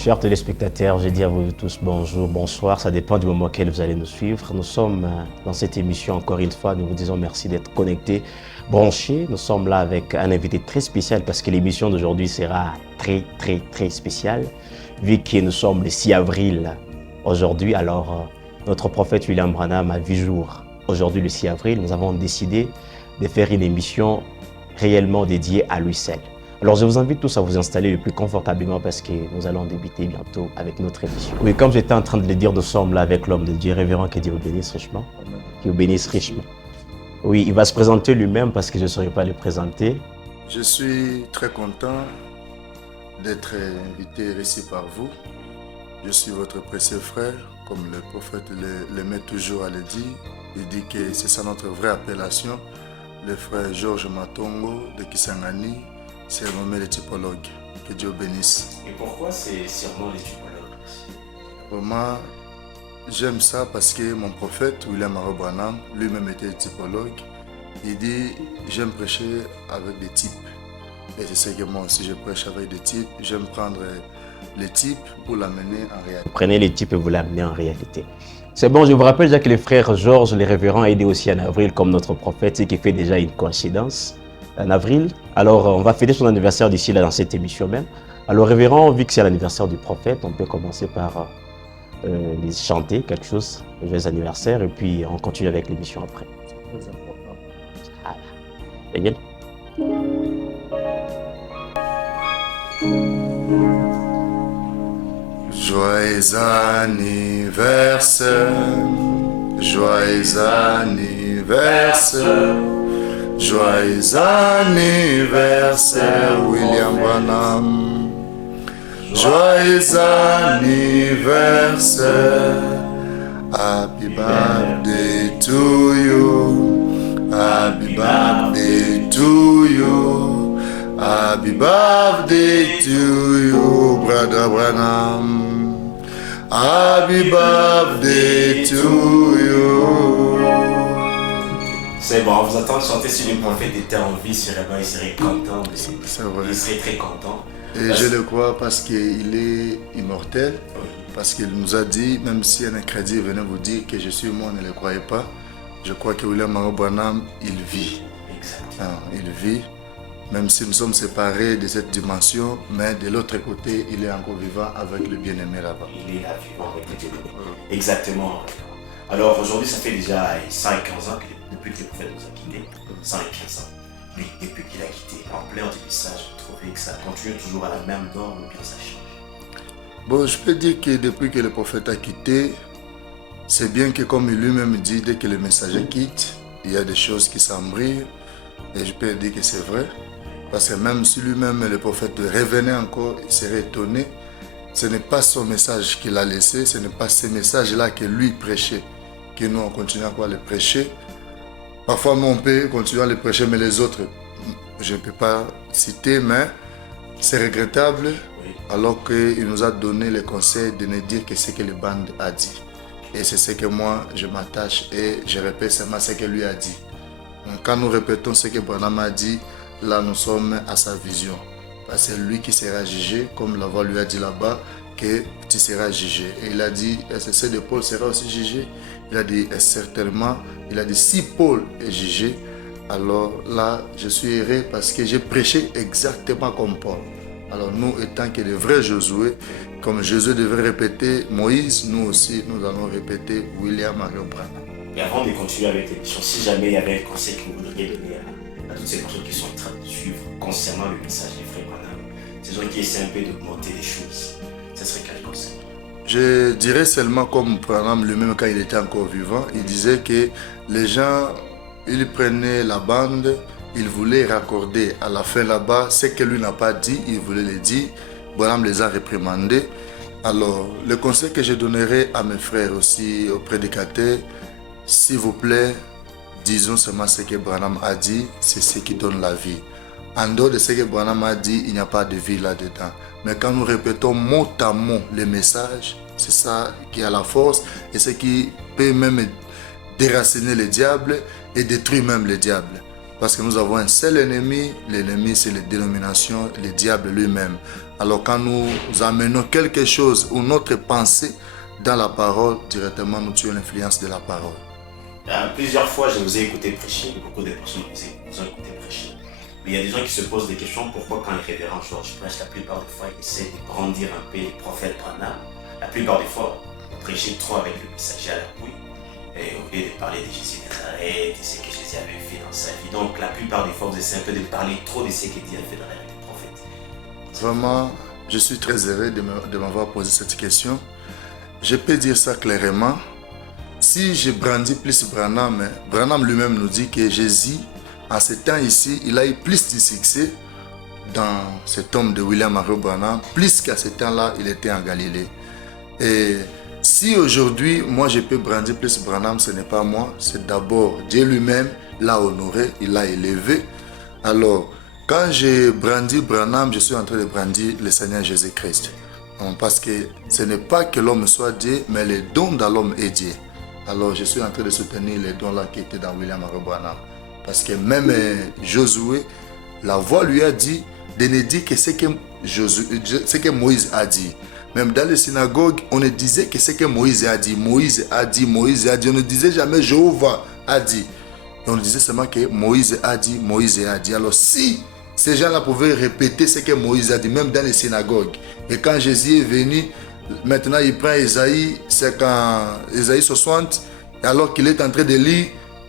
Chers téléspectateurs, je dis à vous tous bonjour, bonsoir, ça dépend du moment auquel vous allez nous suivre. Nous sommes dans cette émission encore une fois, nous vous disons merci d'être connectés, branchés. Nous sommes là avec un invité très spécial parce que l'émission d'aujourd'hui sera très spéciale. Vu que nous sommes le 6 avril aujourd'hui, alors notre prophète William Branham a vu jour. Aujourd'hui le 6 avril, nous avons décidé de faire une émission réellement dédiée à lui seul. Alors je vous invite tous à vous installer le plus confortablement parce que nous allons débuter bientôt avec notre émission. Oui, comme j'étais en train de le dire, nous sommes là avec l'homme de Dieu, révérend, que Dieu vous bénisse richement. Qu'il vous bénisse richement. Oui, il va se présenter lui-même parce que je ne saurais pas le présenter. Je suis très content d'être invité ici par vous. Je suis votre précieux frère, comme le prophète le met toujours à le dire. Il dit que c'est ça notre vraie appellation, le frère Georges Matongo de Kisangani. C'est nommé le typologue. Que Dieu bénisse. Et pourquoi c'est sûrement les typologues? Vraiment, j'aime ça parce que mon prophète, William Branham, lui-même était typologue. Il dit, j'aime prêcher avec des types. Et c'est ce que moi aussi je prêche avec des types. J'aime prendre les types pour l'amener en réalité. Vous prenez les types et vous l'amenez en réalité. C'est bon, je vous rappelle déjà que le frère Georges, le révérend, a aidé aussi en avril comme notre prophète, ce qui fait déjà une coïncidence. En avril. Alors, on va fêter son anniversaire d'ici là dans cette émission même. Alors, révérend, vu que c'est l'anniversaire du prophète, on peut commencer par les chanter quelque chose, le joyeux anniversaire, et puis on continue avec l'émission après. C'est très important. Voilà. Daniel. Joyeux anniversaire, joyeux anniversaire. Joyeux anniversaire, William Branham. Joyeux anniversaire. Happy birthday to you. Happy birthday to you. Happy birthday to you, Brother Branham. Happy birthday to you. C'est bon, on vous attend chanter si le prophète était en vie, sûrement il serait content. C'est vrai. Il serait très content. Et je le crois parce qu'il est immortel, Oui. parce qu'il nous a dit, même si un incrédule venait vous dire que je suis mort, ne le croyez pas. Je crois que William Branham, il vit. Exactement. Il vit, même si nous sommes séparés de cette dimension, mais de l'autre côté, il est encore vivant avec le bien-aimé là-bas. Il est là vivant avec le bien-aimé. Exactement. Alors aujourd'hui, ça fait déjà 5-15 ans depuis que le prophète nous a quittés. 5-15 ans. Mais depuis qu'il a quitté, en plein de messages, vous trouvez que ça continue toujours à la même norme ou bien ça change? Bon, je peux dire que depuis que le prophète a quitté, c'est bien que comme lui-même dit, dès que le messager quitte, il y a des choses qui s'embrouillent. Et je peux dire que c'est vrai. Parce que même si lui-même, le prophète, revenait encore, il serait étonné. Ce n'est pas son message qu'il a laissé, ce n'est pas ce message-là que lui prêchait, que nous, on continue encore à le prêcher. Parfois, nous, on peut continuer à le prêcher, mais les autres, je ne peux pas citer, mais c'est regrettable, alors qu'il nous a donné le conseil de ne dire que ce que le band a dit. Et c'est ce que moi, je m'attache et je répète seulement ce que lui a dit. Donc, quand nous répétons ce que Branham a dit, là, nous sommes à sa vision. Parce que c'est lui qui sera jugé, comme la voix lui a dit là-bas, que tu seras jugé. Et il a dit, est-ce que Paul sera aussi jugé? Il a dit, certainement. Il a dit, si Paul est jugé, alors là, je suis heureux parce que j'ai prêché exactement comme Paul. Alors nous, étant que les vrais Josué, comme Jésus devait répéter Moïse, nous aussi, nous allons répéter William Marion Branham. Et avant de continuer avec l'émission, si jamais il y avait un conseil que vous voudriez donner à toutes ces personnes qui sont en train de suivre concernant le message des frères Branham, ces gens qui essaient un peu d'augmenter les choses, ce serait quel conseil? Je dirais seulement comme Branham lui-même quand il était encore vivant, il disait que les gens, ils prenaient la bande, ils voulaient raccorder à la fin là-bas ce que lui n'a pas dit, il voulait le dire. Branham les a réprimandés. Alors, le conseil que je donnerai à mes frères aussi, aux prédicateurs, s'il vous plaît, disons seulement ce que Branham a dit, c'est ce qui donne la vie. En dehors de ce que Branham a dit, il n'y a pas de vie là-dedans. Mais quand nous répétons mot à mot les messages, c'est ça qui a la force et ce qui peut même déraciner le diable et détruire même le diable. Parce que nous avons un seul ennemi. L'ennemi, c'est les dénominations, le diable lui-même. Alors quand nous amenons quelque chose ou notre pensée dans la parole, directement nous tuons l'influence de la parole. Plusieurs fois, je vous ai écouté prêcher, beaucoup de personnes vous ont écouté prêcher. Mais il y a des gens qui se posent des questions, pourquoi quand les révérends Georges prêchent, la plupart des fois, ils essaient de brandir un peu les prophètes Branham. La plupart des fois, vous prêchez trop avec le messager à la bouille. Et au lieu de parler de Jésus de Nazareth, de ce que Jésus avait fait dans sa vie. Donc la plupart des fois, vous essayez un peu de parler trop de ce que Dieu a fait dans la vie des prophètes. Vraiment, je suis très heureux de m'avoir posé cette question. Je peux dire ça clairement. Si je brandis plus Branham, Branham lui-même nous dit que Jésus, en ce temps ici, il a eu plus de succès dans cet homme de William Mario Branham, plus qu'à ce temps-là, il était en Galilée. Et si aujourd'hui, moi je peux brandir plus Branham, ce n'est pas moi, c'est d'abord Dieu lui-même l'a honoré, il l'a élevé. Alors, quand je brandis Branham, je suis en train de brandir le Seigneur Jésus-Christ. Parce que ce n'est pas que l'homme soit Dieu, mais le don dans l'homme est Dieu. Alors, je suis en train de soutenir les dons là qui étaient dans William Mario Branham. Parce que même Josué, la voix lui a dit de ne dire que ce que Moïse a dit. Même dans les synagogues, on ne disait que ce que Moïse a dit. Moïse a dit, Moïse a dit. On ne disait jamais Jéhovah a dit. Et on disait seulement que Moïse a dit, Moïse a dit. Alors si ces gens-là pouvaient répéter ce que Moïse a dit, même dans les synagogues. Et quand Jésus est venu, maintenant il prend Isaïe, c'est quand Isaïe 60, alors qu'il est en train de lire,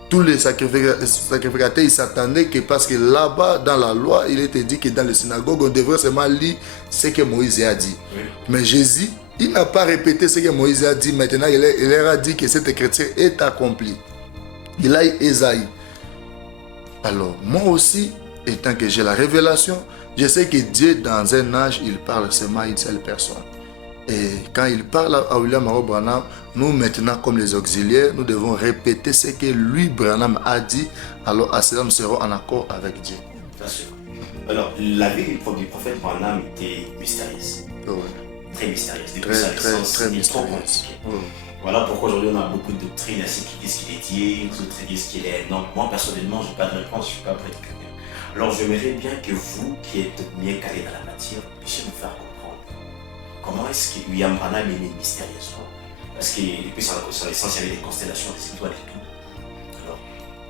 tous les sacrificateurs, ils s'attendaient que parce que là-bas, dans la loi, il était dit que dans les synagogues, on devrait seulement lire ce que Moïse a dit. Oui. Mais Jésus, il n'a pas répété ce que Moïse a dit. Maintenant, il leur a dit que cette écriture est accomplie. Il a eu Isaïe. Alors, moi aussi, étant que j'ai la révélation, je sais que Dieu, dans un âge, il parle seulement à une seule personne. Et quand il parle à William Mario Branham, nous maintenant, comme les auxiliaires, nous devons répéter ce que lui, Branham, a dit. Alors, à cela, nous serons en accord avec Dieu. Bien sûr. Alors, la vie du prophète Branham était mystérieuse. Oui. Très mystérieuse. Très mystérieuse. Voilà pourquoi aujourd'hui on a beaucoup de doctrines. Il y a ceux qui disent qu'il est Dieu, d'autres disent qu'il est un homme. Moi, personnellement, je n'ai pas de réponse, je ne suis pas prédicateur. Alors, j'aimerais bien que vous, qui êtes bien calé dans la matière, puissiez nous faire comprendre. Comment est-ce que William Branham est né mystérieusement? Parce que depuis son naissance, il y avait des constellations, des étoiles et tout. Alors,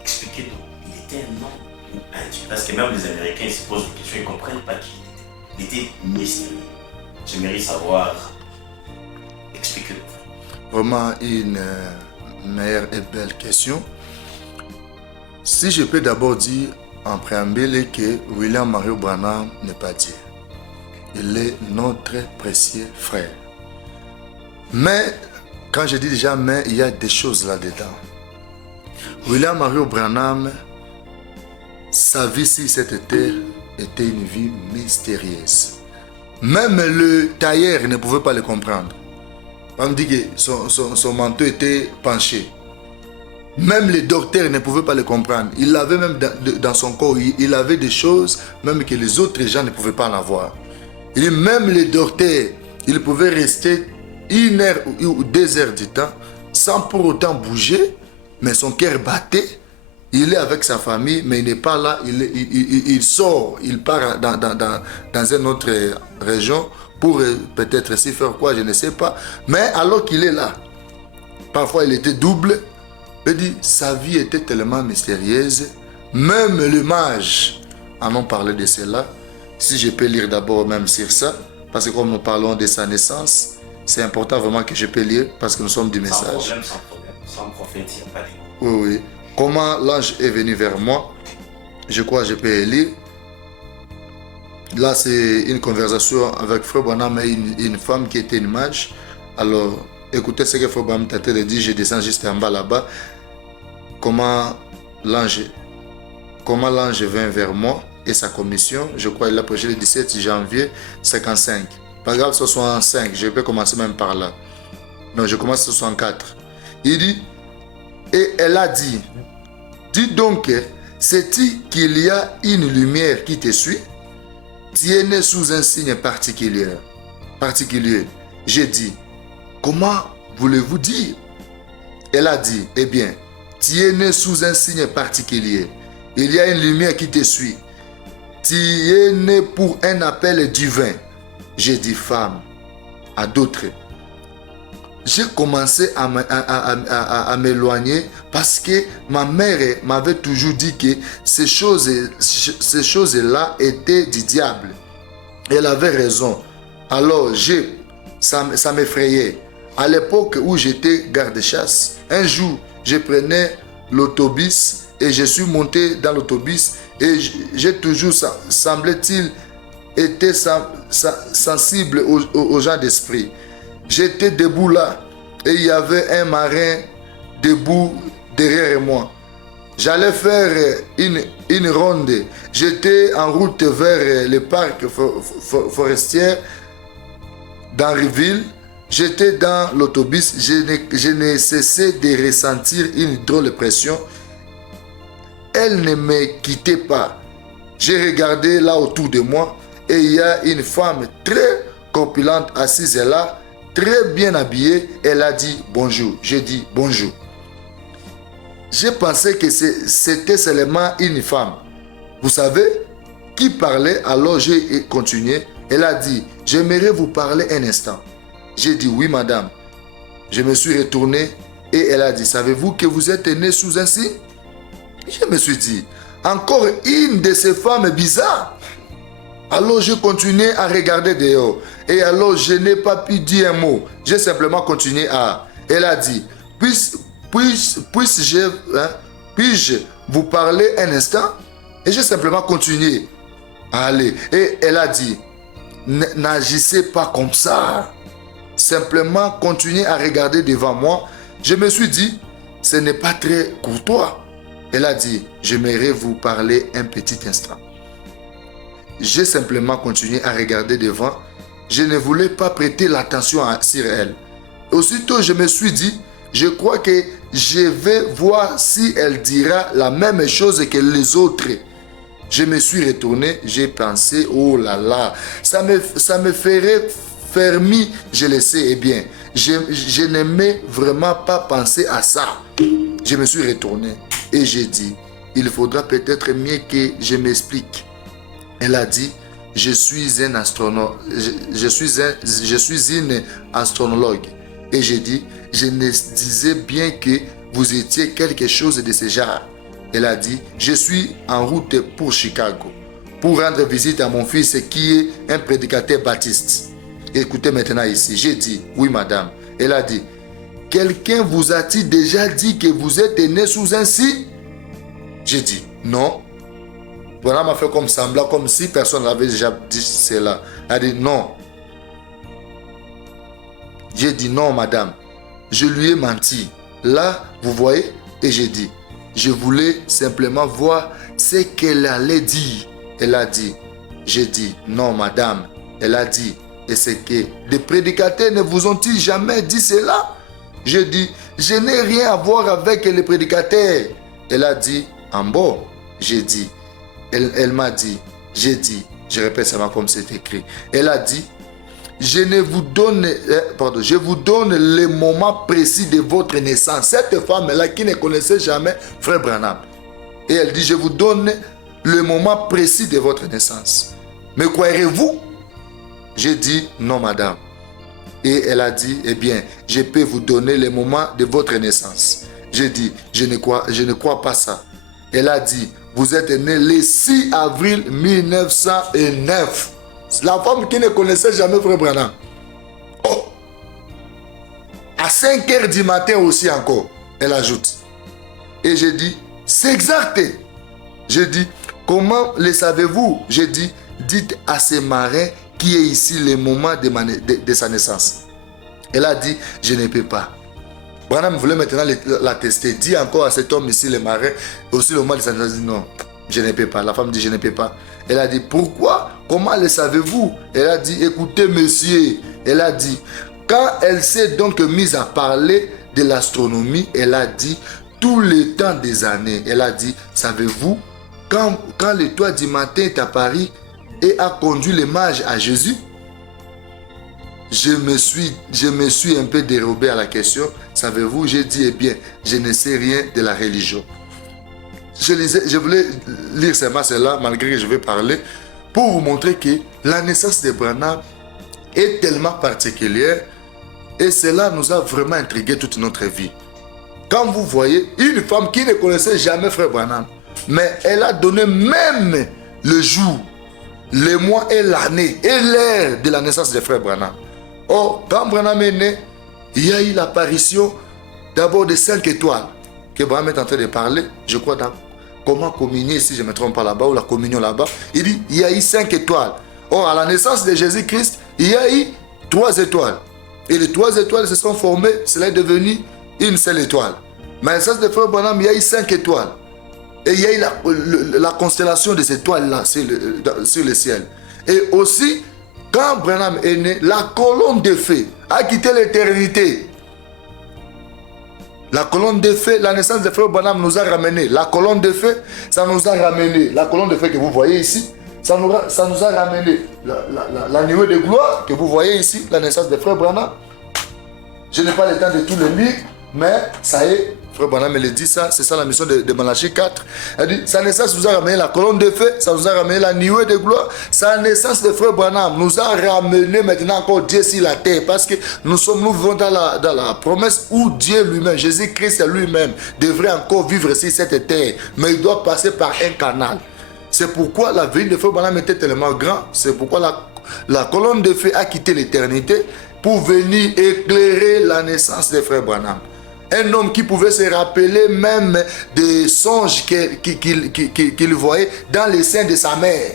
expliquez-nous, il était un homme ou un Dieu? Parce que même les Américains ils se posent des questions, ils ne comprennent pas qui il était. Il était mystérieux. J'aimerais savoir, expliquez-nous. Vraiment une meilleure et belle question. Si je peux d'abord dire en préambule que William Mario Branham n'est pas Dieu. Il est notre précieux frère. Mais, quand je dis déjà mais, il y a des choses là-dedans. William Mario Branham, sa vie sur cette terre était une vie mystérieuse. Même le tailleur ne pouvait pas le comprendre. On me dit que son manteau était penché. Même les docteurs ne pouvaient pas le comprendre. Il avait même dans son corps, il avait des choses même que les autres gens ne pouvaient pas en avoir. Et même les docteurs, ils pouvaient rester 1 heure ou 2 heures du temps sans pour autant bouger, mais son cœur battait. Il est avec sa famille, mais il n'est pas là. Il sort, il part dans une autre région pour peut-être s'y faire quoi, je ne sais pas. Mais alors qu'il est là, parfois il était double. Il dit, sa vie était tellement mystérieuse. Même le mage en ont parlé de cela. Si je peux lire d'abord même sur ça, parce que comme nous parlons de sa naissance, c'est important vraiment que je peux lire, parce que nous sommes du message. Sans problème. Sans prophète, il n'y a pas de... Oui. Comment l'ange est venu vers moi, je crois que je peux lire. Là, c'est une conversation avec Frère Branham et une femme qui était une mage. Alors, écoutez ce que Frère Branham tentait de dire, je descends juste en bas là-bas. Comment l'ange vint vers moi et sa commission, je crois qu'il a prêché le 17 janvier 55. Pas grave, 65, je peux commencer même par là. Non, je commence 64. Il dit, et elle a dit, dis donc, sais-tu qu'il y a une lumière qui te suit? Tu es né sous un signe particulier. J'ai dit, comment voulez-vous dire? Elle a dit, eh bien, tu es né sous un signe particulier. Il y a une lumière qui te suit. Tu es né pour un appel divin. J'ai dit femme à d'autres. J'ai commencé à m'éloigner parce que ma mère m'avait toujours dit que ces choses-là étaient du diable. Elle avait raison. Alors, ça m'effrayait. À l'époque où j'étais garde-chasse, un jour, je prenais l'autobus et je suis monté dans l'autobus et j'ai toujours, semblait-il, été sensible aux gens d'esprit. J'étais debout là et il y avait un marin debout derrière moi. J'allais faire une ronde. J'étais en route vers le parc forestier d'Henryville. J'étais dans l'autobus. Je n'ai cessé de ressentir une drôle de pression. Elle ne me quittait pas. J'ai regardé là autour de moi et il y a une femme très corpulente assise là, très bien habillée. Elle a dit bonjour. J'ai dit bonjour. J'ai pensé que c'était seulement une femme. Vous savez, qui parlait. Alors j'ai continué. Elle a dit, j'aimerais vous parler un instant. J'ai dit, oui madame. Je me suis retourné et elle a dit, savez-vous que vous êtes né sous un signe? Je me suis dit, encore une de ces femmes bizarres. Alors je continuais à regarder dehors. Et alors je n'ai pas pu dire un mot. J'ai simplement continué à... Elle a dit, puis-je vous parler un instant? Et j'ai simplement continué à aller. Et elle a dit, n'agissez pas comme ça. Simplement continuez à regarder devant moi. Je me suis dit, ce n'est pas très courtois. Elle a dit, j'aimerais vous parler un petit instant. J'ai simplement continué à regarder devant. Je ne voulais pas prêter l'attention sur elle. Aussitôt, je me suis dit, je crois que je vais voir si elle dira la même chose que les autres. Je me suis retourné, j'ai pensé, oh là là, ça me ferait fermer, je le sais, eh bien, je n'aimais vraiment pas penser à ça. Je me suis retourné et j'ai dit, il faudra peut-être mieux que je m'explique. Elle a dit, je suis une astrologue. Et j'ai dit, je me disais bien que vous étiez quelque chose de ce genre. Elle a dit, je suis en route pour Chicago pour rendre visite à mon fils qui est un prédicateur baptiste. Écoutez maintenant ici. J'ai dit, oui madame. Elle a dit, quelqu'un vous a-t-il déjà dit que vous êtes né sous un signe? J'ai dit, non. Voilà, m'a fait comme semblant, comme si personne n'avait déjà dit cela. Elle a dit, non. J'ai dit, non madame. Je lui ai menti. Là, vous voyez, et j'ai dit, je voulais simplement voir ce qu'elle allait dire. Elle a dit, j'ai dit, non madame. Elle a dit, et c'est que des prédicateurs ne vous ont-ils jamais dit cela? J'ai dit, je n'ai rien à voir avec les prédicateurs. Elle a dit, en bon, j'ai dit. Elle m'a dit, j'ai dit, je répète seulement comme c'est écrit. Elle a dit, je vous donne le moment précis de votre naissance. Cette femme-là qui ne connaissait jamais Frère Branham. Et elle dit, je vous donne le moment précis de votre naissance. Me croirez-vous? J'ai dit, non madame. Et elle a dit, eh bien, je peux vous donner le moment de votre naissance. J'ai dit, je ne crois pas ça. Elle a dit, vous êtes né le 6 avril 1909. La femme qui ne connaissait jamais Frère Branham. Oh! À 5 heures du matin aussi encore, elle ajoute. Et j'ai dit, c'est exact. J'ai dit, comment le savez-vous? J'ai dit, dites à ces marins qui est ici le moment de sa naissance. Elle a dit, je ne peux pas. Branham voulait maintenant la tester. Dis encore à cet homme ici, le marin, aussi le moment de sa naissance. Elle dit, non, je ne peux pas. La femme dit, je ne peux pas. Elle a dit, pourquoi? Comment le savez-vous? Elle a dit, écoutez monsieur. Elle a dit, quand elle s'est donc mise à parler de l'astronomie, elle a dit, tout le temps des années, elle a dit, savez-vous, quand l'étoile du matin est apparue et a conduit les mages à Jésus, je me suis un peu dérobé à la question. Savez-vous, j'ai dit, eh bien, je ne sais rien de la religion. je voulais lire seulement cela, malgré que je vais parler, pour vous montrer que la naissance de Branham est tellement particulière et cela nous a vraiment intrigué toute notre vie. Quand vous voyez une femme qui ne connaissait jamais Frère Branham, mais elle a donné même le jour, le mois et l'année et l'heure de la naissance de Frère Branham. Or, quand Branham est né, il y a eu l'apparition d'abord de 5 étoiles que Branham est en train de parler. Je crois dans comment communier, si je ne me trompe pas là-bas, ou la communion là-bas. Il dit, il y a eu 5 étoiles. Or, à la naissance de Jésus-Christ, il y a eu 3 étoiles. Et les 3 étoiles se sont formées, cela est devenu une seule étoile. Mais à la naissance de Frère Branham, il y a eu 5 étoiles. Et il y a eu la constellation des étoiles-là sur le ciel. Et aussi, quand Branham est né, la colonne de feu a quitté l'éternité. La colonne de feu, la naissance de Frère Branham nous a ramené. La colonne de feu, ça nous a ramené. La colonne de feu que vous voyez ici, ça nous a ramené. La nuée de gloire que vous voyez ici, la naissance de Frère Branham. Je n'ai pas le temps de tout le lire, mais ça y est. Frère Branham me le dit ça, c'est ça la mission de Malachie 4. Elle dit, sa naissance nous a ramené la colonne de feu, ça nous a ramené la nuée de gloire. Sa naissance de Frère Branham nous a ramené maintenant encore Dieu sur la terre, parce que nous vivons dans la promesse où Dieu lui-même, Jésus-Christ lui-même, devrait encore vivre sur cette terre, mais il doit passer par un canal. C'est pourquoi la venue de Frère Branham était tellement grande, c'est pourquoi la colonne de feu a quitté l'éternité pour venir éclairer la naissance de Frère Branham. Un homme qui pouvait se rappeler même des songes qu'il voyait dans les seins de sa mère.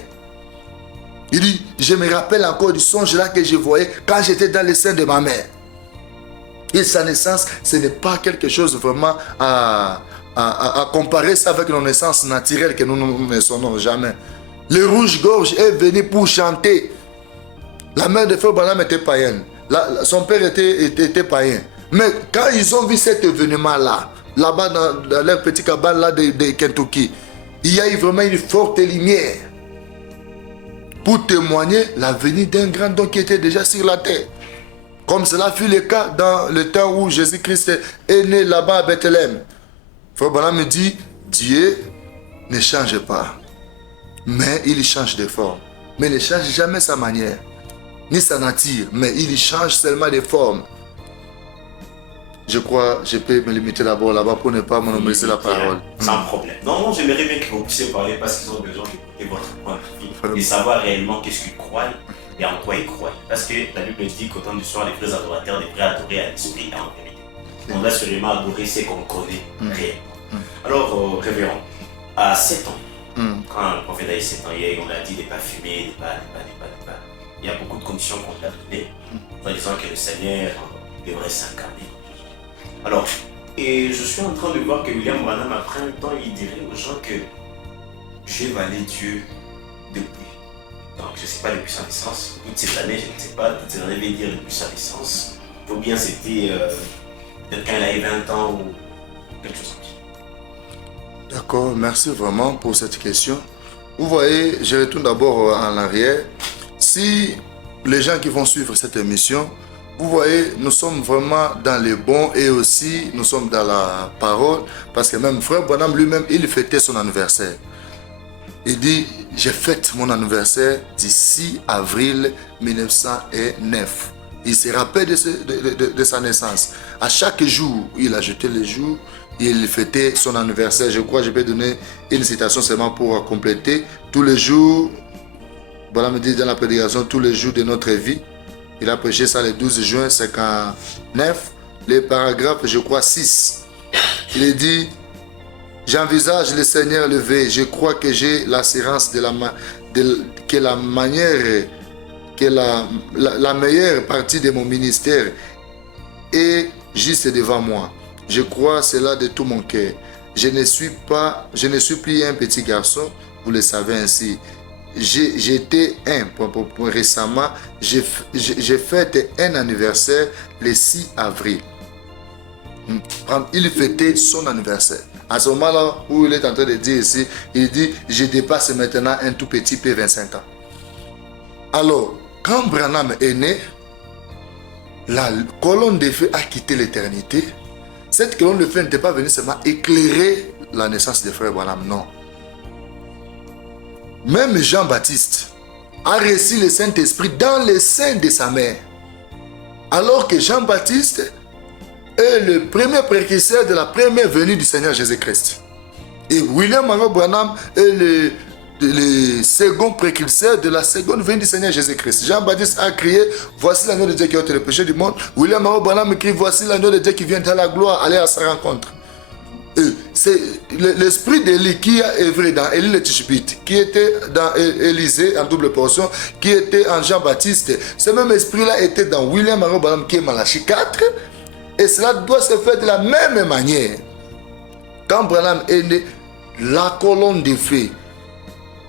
Il dit, je me rappelle encore du songe là que je voyais quand j'étais dans les seins de ma mère. Et sa naissance, ce n'est pas quelque chose vraiment à comparer ça avec nos naissances naturelles que nous ne naissons jamais. Le rouge-gorge est venu pour chanter. La mère de Frère Branham était païenne. Son père était païen. Mais quand ils ont vu cet événement-là, là-bas dans leur petit cabane là de Kentucky, il y a eu vraiment une forte lumière pour témoigner la venue d'un grand don qui était déjà sur la terre. Comme cela fut le cas dans le temps où Jésus-Christ est né là-bas à Bethléem. Frère Branham me dit, Dieu ne change pas, mais il change de forme. Mais il ne change jamais sa manière, ni sa nature, mais il change seulement de forme. Je crois que je peux me limiter d'abord là-bas pour ne pas monopoliser la parole. Sans problème. Non, j'aimerais bien que vous puissiez parler parce qu'ils ont besoin d'écouter votre point de vue et savoir réellement qu'est-ce qu'ils croient et en quoi ils croient. Parce que la Bible dit qu'au temps du soir, les vrais adorateurs devraient adorer à l'esprit et en vérité. On doit seulement adorer ce qu'on connaît réellement. Alors, révérend, à 7 ans, quand le prophète a eu 7 ans, on l'a dit de ne pas fumer, de ne pas. Il y a beaucoup de conditions qu'on lui a données en disant que le Seigneur devrait s'incarner. Alors, et je suis en train de voir que William Branham, après un temps, il dirait aux gens que j'ai valé Dieu depuis. Donc, je ne sais pas depuis sa naissance. Toutes ces années, je ne sais pas. Toutes ces années, veut dire depuis sa naissance. Ou bien c'était peut-être quand il avait 20 ans ou quelque chose comme ça. D'accord, merci vraiment pour cette question. Vous voyez, je retourne d'abord en arrière. Si les gens qui vont suivre cette émission, vous voyez, nous sommes vraiment dans les bons et aussi nous sommes dans la parole parce que même Frère Branham lui-même, il fêtait son anniversaire. Il dit, j'ai fête mon anniversaire du 6 avril 1909. Il se rappelle de sa naissance. À chaque jour, il ajoutait les jours, il fêtait son anniversaire. Je crois que je peux donner une citation seulement pour compléter. Tous les jours, Branham me dit dans la prédication, tous les jours de notre vie. Il a prêché ça le 12 juin 1959, les paragraphes, je crois, 6. Il dit, j'envisage le Seigneur levé, je crois que j'ai l'assurance que la meilleure partie de mon ministère est juste devant moi. Je crois cela de tout mon cœur. Je ne suis plus un petit garçon, vous le savez ainsi. J'étais récemment, j'ai fêté un anniversaire le 6 avril. Il fêtait son anniversaire. À ce moment-là où il est en train de dire ici, il dit, je dépasse maintenant un tout petit peu 25 ans. Alors, quand Branham est né, la colonne de feu a quitté l'éternité. Cette colonne de feu n'était pas venue seulement éclairer la naissance des frères Branham, non. Même Jean-Baptiste a reçu le Saint-Esprit dans le sein de sa mère. Alors que Jean-Baptiste est le premier précurseur de la première venue du Seigneur Jésus-Christ. Et William Monroe Branham est le second précurseur de la seconde venue du Seigneur Jésus-Christ. Jean-Baptiste a crié, voici l'agneau de Dieu qui ôte le péché du monde. William Monroe Branham crie, voici l'agneau de Dieu qui vient dans la gloire, aller à sa rencontre. C'est l'esprit d'Élie qui a œuvré dans Élie le Tishbite, qui était dans Élisée en double portion, qui était en Jean-Baptiste. Ce même esprit-là était dans William Monroe Branham qui est Malachie 4. Et cela doit se faire de la même manière. Quand Branham est né, la colonne de feu,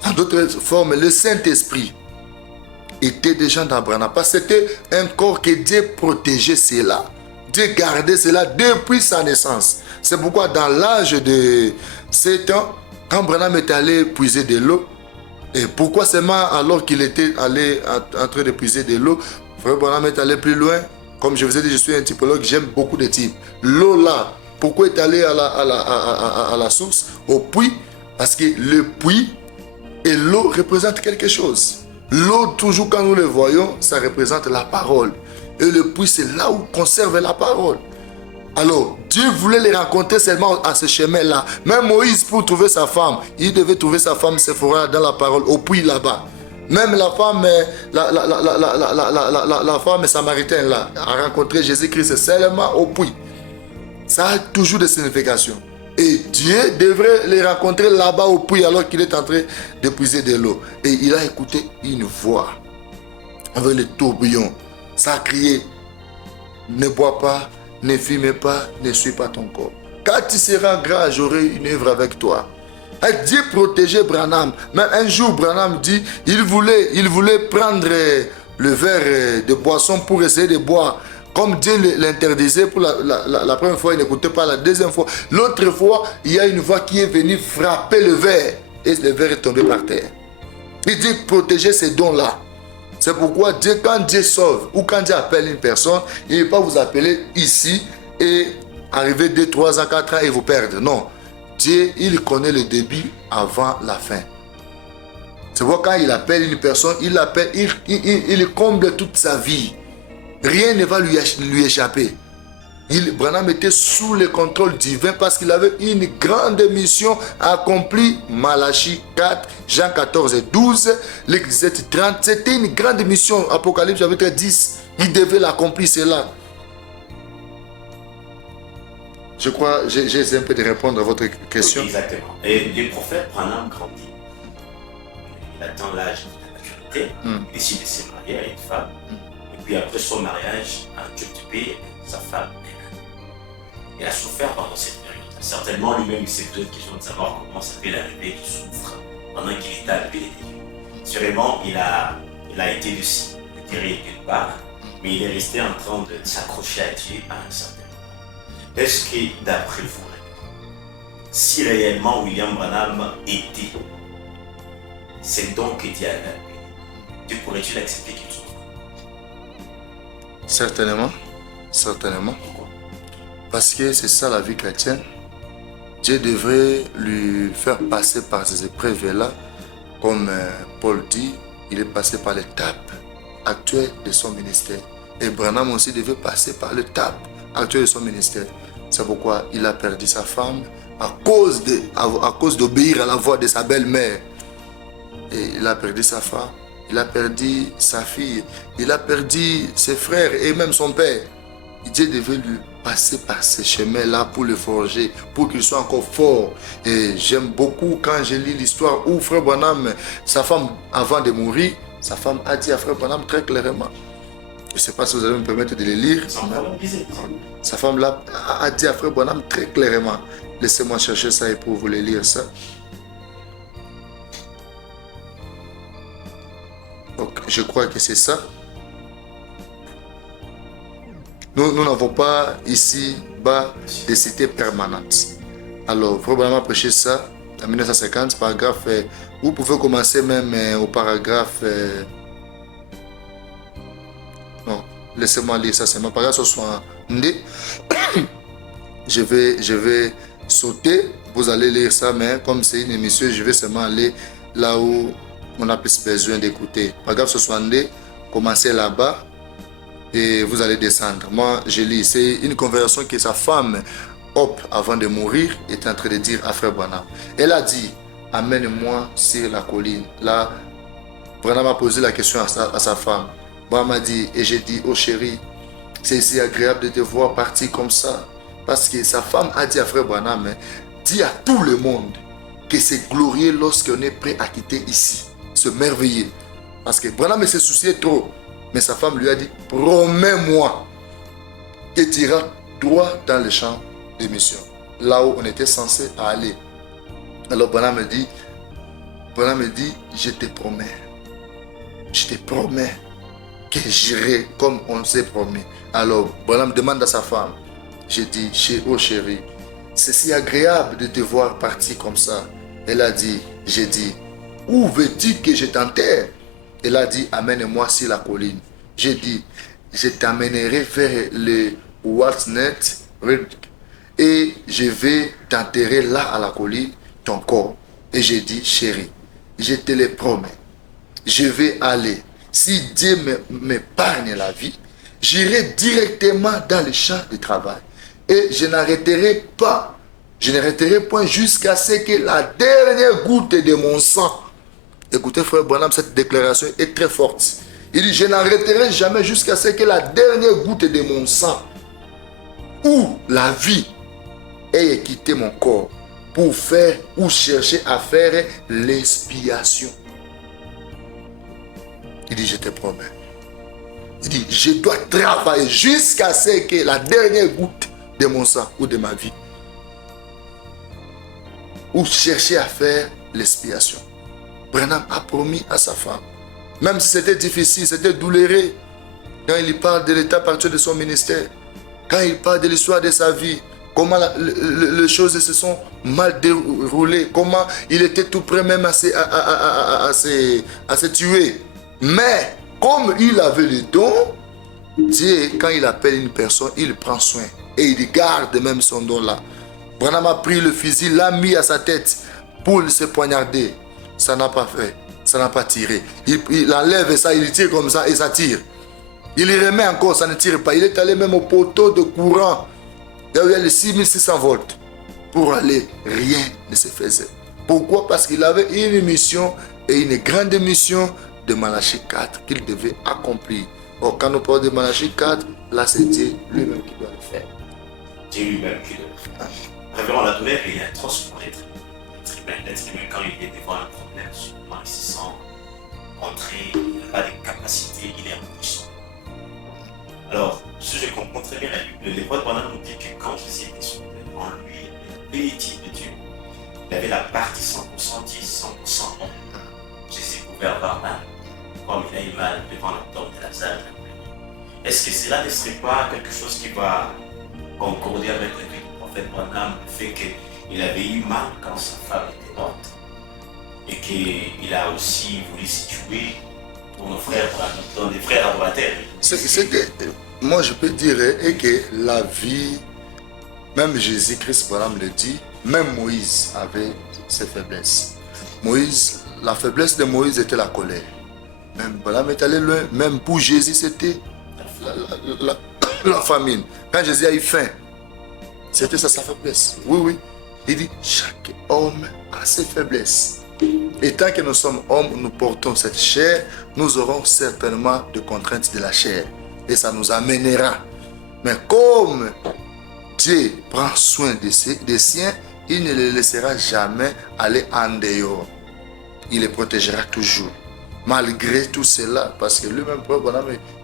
en d'autres formes, le Saint-Esprit était déjà dans Branham. Parce que c'était un corps que Dieu protégeait cela. Dieu gardait cela depuis sa naissance. C'est pourquoi dans l'âge de 7 ans, quand Branham est allé puiser de l'eau, et pourquoi seulement alors qu'il était allé en train de puiser de l'eau, Frère Branham est allé plus loin. Comme je vous ai dit, je suis un typologue, j'aime beaucoup de types. L'eau là, pourquoi est allé à la source, au puits? Parce que le puits et l'eau représentent quelque chose. L'eau, toujours quand nous le voyons, ça représente la parole. Et le puits, c'est là où conserve la parole. Alors, Dieu voulait les rencontrer seulement à ce chemin-là. Même Moïse, pour trouver sa femme, il devait trouver sa femme Séphora dans la parole, au puits là-bas. Même la femme, la femme samaritaine là, a rencontré Jésus-Christ seulement au puits. Ça a toujours des significations. Et Dieu devrait les rencontrer là-bas au puits alors qu'il est en train de puiser de l'eau. Et il a écouté une voix avec le tourbillon. Ça a crié, ne bois pas, ne fume pas, ne suis pas ton corps. Quand tu seras grand, j'aurai une œuvre avec toi. Et Dieu protégeait Branham. Même un jour, Branham dit, il voulait prendre le verre de boisson pour essayer de boire. Comme Dieu l'interdisait pour la première fois, il n'écoutait pas. La deuxième fois, l'autre fois, il y a une voix qui est venue frapper le verre. Et le verre est tombé par terre. Il dit protéger ces dons-là. C'est pourquoi Dieu, quand Dieu sauve ou quand Dieu appelle une personne, il ne va pas vous appeler ici et arriver 2, 3 ans, 4 ans et vous perdre. Non. Dieu, il connaît le début avant la fin. C'est pourquoi quand il appelle une personne, il comble toute sa vie. Rien ne va lui échapper. Branham était sous le contrôle divin parce qu'il avait une grande mission accomplie. Malachie 4, Jean 14 et 12, Luc 17, 30. C'était une grande mission. Apocalypse chapitre 10. Il devait l'accomplir cela. Je crois, j'ai un peu de répondre à votre question. Exactement. Et le prophèt Branham grandit. Il atteint l'âge de la maturité. Il décide de se marier à une femme. Et puis après son mariage, un Dieu sa femme. Il a souffert pendant cette période. Certainement, lui-même, il s'est posé la question de savoir comment ça fait l'arrivée du souffre pendant qu'il était à l'épée des dieux. Sûrement, il a été lucide, retiré quelque part, mais il est resté en train de s'accrocher à Dieu à un certain moment. Est-ce que, d'après vous, si réellement William Branham était, c'est donc que Dieu a appelé, Dieu pourrait-il accepter qu'il souffre? Certainement, certainement. Parce que c'est ça la vie chrétienne. Dieu devrait lui faire passer par ces épreuves-là. Comme Paul dit, il est passé par l'étape actuelle de son ministère. Et Branham aussi devait passer par l'étape actuelle de son ministère. C'est pourquoi il a perdu sa femme à cause d'obéir à la voix de sa belle-mère. Et il a perdu sa femme, il a perdu sa fille, il a perdu ses frères et même son père. Dieu devait lui passer par ces chemins-là pour le forger, pour qu'il soit encore fort. Et j'aime beaucoup quand je lis l'histoire où Frère Branham, sa femme, avant de mourir, sa femme a dit à Frère Branham très clairement, je ne sais pas si vous allez me permettre de le lire, sa femme là a dit à Frère Branham très clairement, laissez-moi chercher ça et pour vous le lire ça. Donc je crois que c'est ça. Nous n'avons pas ici bas des cités permanentes. Alors, Frère Branham a prêché ça en 1950, paragraphe. Vous pouvez commencer même au paragraphe. Non, laissez-moi lire ça, c'est mon paragraphe 62. Je vais sauter vous allez lire ça, mais comme c'est une émission, je vais seulement aller là où on a plus besoin d'écouter. Paragraphe 62, commencez là-bas et vous allez descendre. Moi, je lis. C'est une conversation que sa femme, Hop, avant de mourir, était en train de dire à Frère Branham. Elle a dit, amène-moi sur la colline. Là, Branham a posé la question à sa femme. Branham a dit, et j'ai dit, oh chérie, c'est si agréable de te voir partir comme ça. Parce que sa femme a dit à Frère Branham, dis à tout le monde que c'est glorieux lorsqu'on est prêt à quitter ici. Se merveiller. Parce que Branham se souciait trop. Mais sa femme lui a dit, promets-moi que tu iras droit dans le champ de mission. Là où on était censé aller. Alors Branham me dit, je te promets. Je te promets que j'irai comme on s'est promis. Alors Branham demande à sa femme. J'ai dit, oh chérie, c'est si agréable de te voir partir comme ça. Elle a dit, j'ai dit, où veux-tu que je t'enterre? Elle a dit, amène-moi sur la colline. J'ai dit, je t'amènerai vers le Walsnet et je vais t'enterrer là à la colline, ton corps. Et j'ai dit, chérie, je te le promets, je vais aller. Si Dieu m'épargne la vie, j'irai directement dans le champ de travail. Et je n'arrêterai point jusqu'à ce que la dernière goutte de mon sang. Écoutez, frère Branham, cette déclaration est très forte. Il dit, je n'arrêterai jamais jusqu'à ce que la dernière goutte de mon sang ou la vie ait quitté mon corps pour faire ou chercher à faire l'expiation. Il dit, je te promets. Il dit, je dois travailler jusqu'à ce que la dernière goutte de mon sang ou de ma vie ou chercher à faire l'expiation. Branham a promis à sa femme, même si c'était difficile, c'était douloureux, quand il parle de l'état partir de son ministère, quand il parle de l'histoire de sa vie, comment les choses se sont mal déroulées, comment il était tout prêt même à se tuer. Mais comme il avait le don, Dieu, quand il appelle une personne, il prend soin et il garde même son don là. Branham a pris le fusil, l'a mis à sa tête pour se poignarder. Ça n'a pas fait, ça n'a pas tiré. Il enlève ça, il tire comme ça et ça tire. Il y remet encore, ça ne tire pas. Il est allé même au poteau de courant. Là où il y a les 6600 volts. Pour aller, rien ne se faisait. Pourquoi? Parce qu'il avait une mission et une grande mission de Malachie 4 qu'il devait accomplir. Or, quand on parle de Malachie 4, là c'est Dieu lui-même qui doit le faire. Dieu lui-même qui doit le faire. Révérend la douleur, il est atroce pour l'être humain. L'être humain, quand il est devant un problème, souvent il se sent montré, il n'a pas de capacité, il est impuissant. Alors, si je comprends très bien, le livre de Branham nous dit que quand Jésus était sur terre, en lui, il y avait de Dieu. Il avait la partie 100% Dieu, 100% homme. Jésus pouvait avoir mal, comme il a eu mal devant la tombe de Lazare. Est-ce que cela ne serait pas quelque chose qui va concorder avec le prophète Branham, le fait qu'il avait eu mal quand sa femme était morte et qu'il a aussi voulu se tuer pour nos frères, dans des frères adorateurs? C'est que moi je peux dire que la vie, même Jésus-Christ Branham le dit, même Moïse avait ses faiblesses. Moïse, la faiblesse de Moïse était la colère. Même Branham est allé loin, même pour Jésus c'était la famine. Quand Jésus a eu faim, c'était ça sa faiblesse. Oui, oui. Il dit, chaque homme a ses faiblesses. Et tant que nous sommes hommes, nous portons cette chair, nous aurons certainement des contraintes de la chair. Et ça nous amènera. Mais comme Dieu prend soin des siens, il ne les laissera jamais aller en dehors. Il les protégera toujours. Malgré tout cela, parce que lui-même,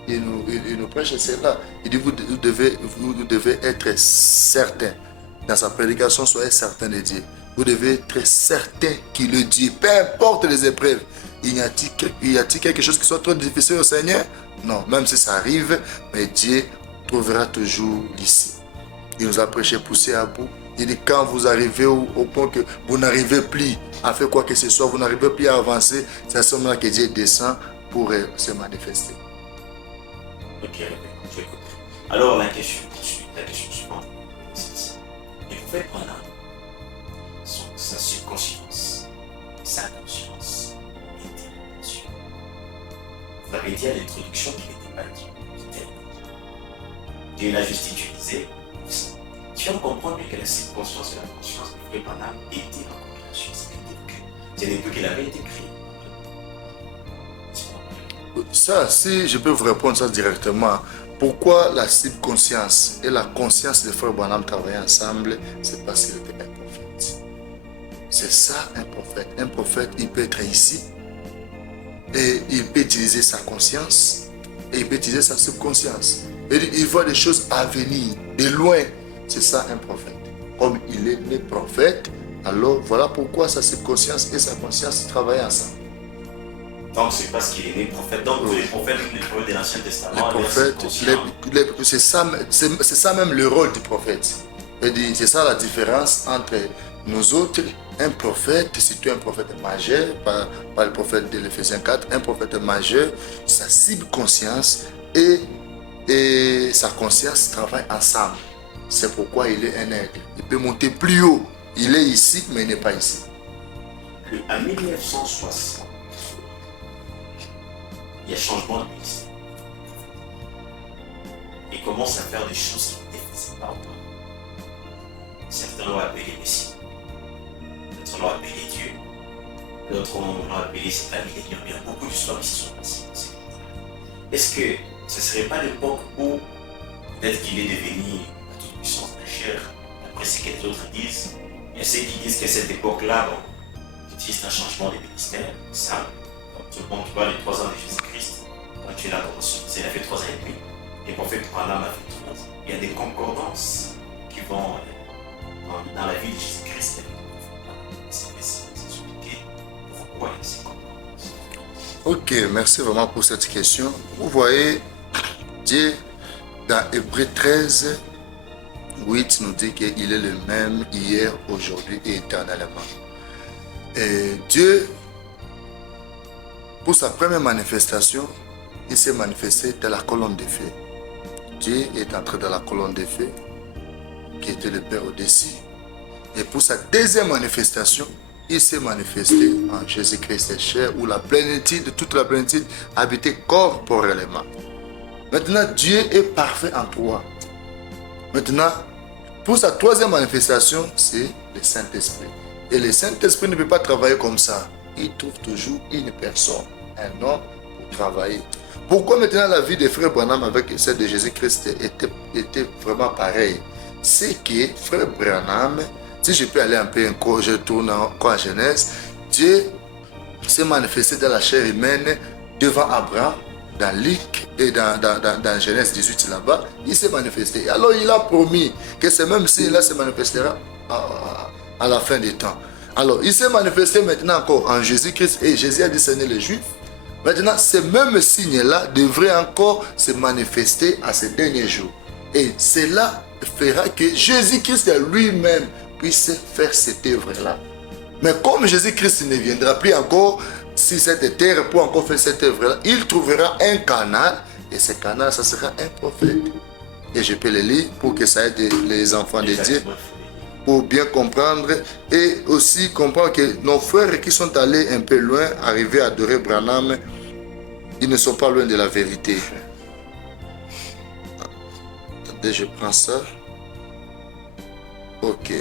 il nous prêche cela. Il dit, vous devez être certain. Dans sa prédication, soyez certain de Dieu. Vous devez être certain qu'il le dit. Peu importe les épreuves. Y a-t-il quelque chose qui soit trop difficile au Seigneur? Non, même si ça arrive, mais Dieu trouvera toujours l'issue. Il nous a prêché poussé à bout. Il dit, quand vous arrivez au point que vous n'arrivez plus à faire quoi que ce soit, vous n'arrivez plus à avancer, c'est à ce moment-là que Dieu descend pour se manifester. Ok, j'écoute. Alors la question suivante, et vous faites Branham, il a juste utilisé. Tu vas comprendre que la subconscience et la conscience de Frère Branham étaient en corrélation. Ce n'est plus qu'il avait été créé. Ça, si je peux vous répondre ça directement, pourquoi la subconscience et la conscience de Frère Branham travaillaient ensemble? C'est parce qu'il était un prophète. C'est ça un prophète. Un prophète, il peut être ici et il peut utiliser sa conscience et il peut utiliser sa subconscience. Et il voit des choses à venir, de loin. C'est ça un prophète. Comme il est le prophète, alors voilà pourquoi sa subconscience et sa conscience travaillent ensemble. Donc c'est parce qu'il est né prophète. Donc les prophètes de l'Ancien Testament, les prophètes, c'est ça même le rôle du prophète. C'est ça la différence entre nous autres. Un prophète, surtout un prophète majeur, pas le prophète de l'Éphésiens 4, un prophète majeur, sa subconscience et sa conscience travaillent ensemble. C'est pourquoi il est un aigle. Il peut monter plus haut. Il est ici, mais il n'est pas ici. En 1960, il y a changement de ministère. Il commence à faire des choses qui ne faisaient pas autant. Certains l'ont appelé Messie, d'autres l'ont appelé Dieu, d'autres l'ont appelé Satan. Il y a beaucoup d'histoires qui se sont passées. Est-ce que ce ne serait pas l'époque où peut-être qu'il est devenu la toute puissance de la chair, après ce que les autres disent? Il y a ceux qui disent qu'à cette époque-là, il existe un changement de ministère, ça. Tout le monde qui voit les 3 ans de Jésus-Christ, quand tu es là, il a fait 3 ans et demi. Les prophètes Branham a fait 3 ans. Il y a des concordances qui vont dans la vie de Jésus-Christ. C'est expliqué pourquoi il y a ces concordances. Ok, merci vraiment pour cette question. Vous voyez, Dieu, dans Hébreux 13, 8, nous dit qu'il est le même hier, aujourd'hui et éternellement. Et Dieu, pour sa première manifestation, il s'est manifesté dans la colonne de feu. Dieu est entré dans la colonne de feu, qui était le Père au-dessus. Et pour sa deuxième manifestation, il s'est manifesté en Jésus-Christ chair, où la plénitude, toute la plénitude habitait corporellement. Maintenant, Dieu est parfait en 3. Maintenant, pour sa troisième manifestation, c'est le Saint-Esprit. Et le Saint-Esprit ne peut pas travailler comme ça. Il trouve toujours une personne, un homme pour travailler. Pourquoi maintenant la vie de Frère Branham avec celle de Jésus-Christ était vraiment pareille? C'est que Frère Branham, si je peux aller un peu encore, je tourne encore en Genèse, Dieu s'est manifesté dans la chair humaine devant Abraham, dans Luc et dans Genèse 18 là-bas, il s'est manifesté. Alors il a promis que ce même signe-là se manifestera à la fin des temps. Alors il s'est manifesté maintenant encore en Jésus-Christ et Jésus a discerné les Juifs. Maintenant, ce même signe-là devrait encore se manifester à ces derniers jours. Et cela fera que Jésus-Christ lui-même puisse faire cette œuvre-là. Mais comme Jésus-Christ ne viendra plus encore sur cette terre pour encore faire cette œuvre-là, il trouvera un canal et ce canal, ça sera un prophète. Et je peux le lire pour que ça aide les enfants de Dieu pour bien comprendre et aussi comprendre que nos frères qui sont allés un peu loin, arrivés à adorer Branham, ils ne sont pas loin de la vérité. Attendez, je prends ça. Ok.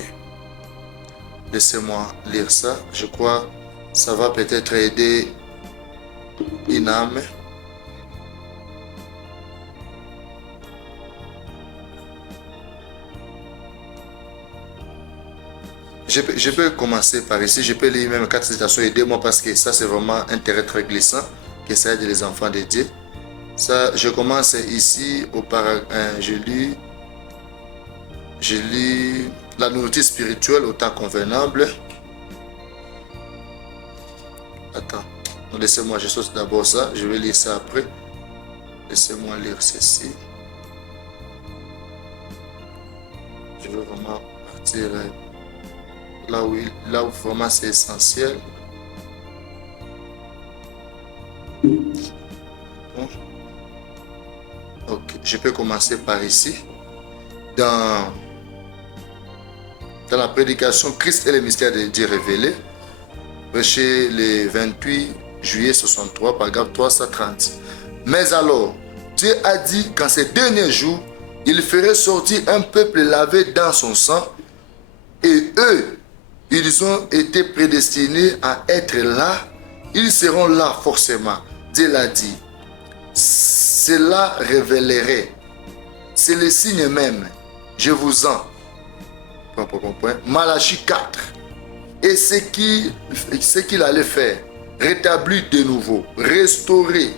Laissez-moi lire ça. Je crois que ça va peut-être aider une âme. Je peux commencer par ici. Je peux lire même 4 citations. Aidez-moi parce que ça, c'est vraiment un terrain très glissant que ça aide les enfants de Dieu. Ça, je commence ici au paragraphe. Je lis la nourriture spirituelle au temps convenable. Attends, laissez-moi, je saute d'abord ça. Je vais lire ça après. Laissez-moi lire ceci. Je veux vraiment partir là où vraiment c'est essentiel. Bon. Ok, je peux commencer par ici. Dans la prédication Christ et le mystère de Dieu révélé, prêché le 28 juillet 63, paragraphe 330. Mais alors, Dieu a dit qu'en ces derniers jours, Il ferait sortir un peuple lavé dans son sang. Et eux, ils ont été prédestinés à être là. Ils seront là forcément. Dieu l'a dit. Cela révélerait. C'est le signe même. Je vous en. Malachie 4. Et ce qu'il allait faire, rétablir de nouveau, restaurer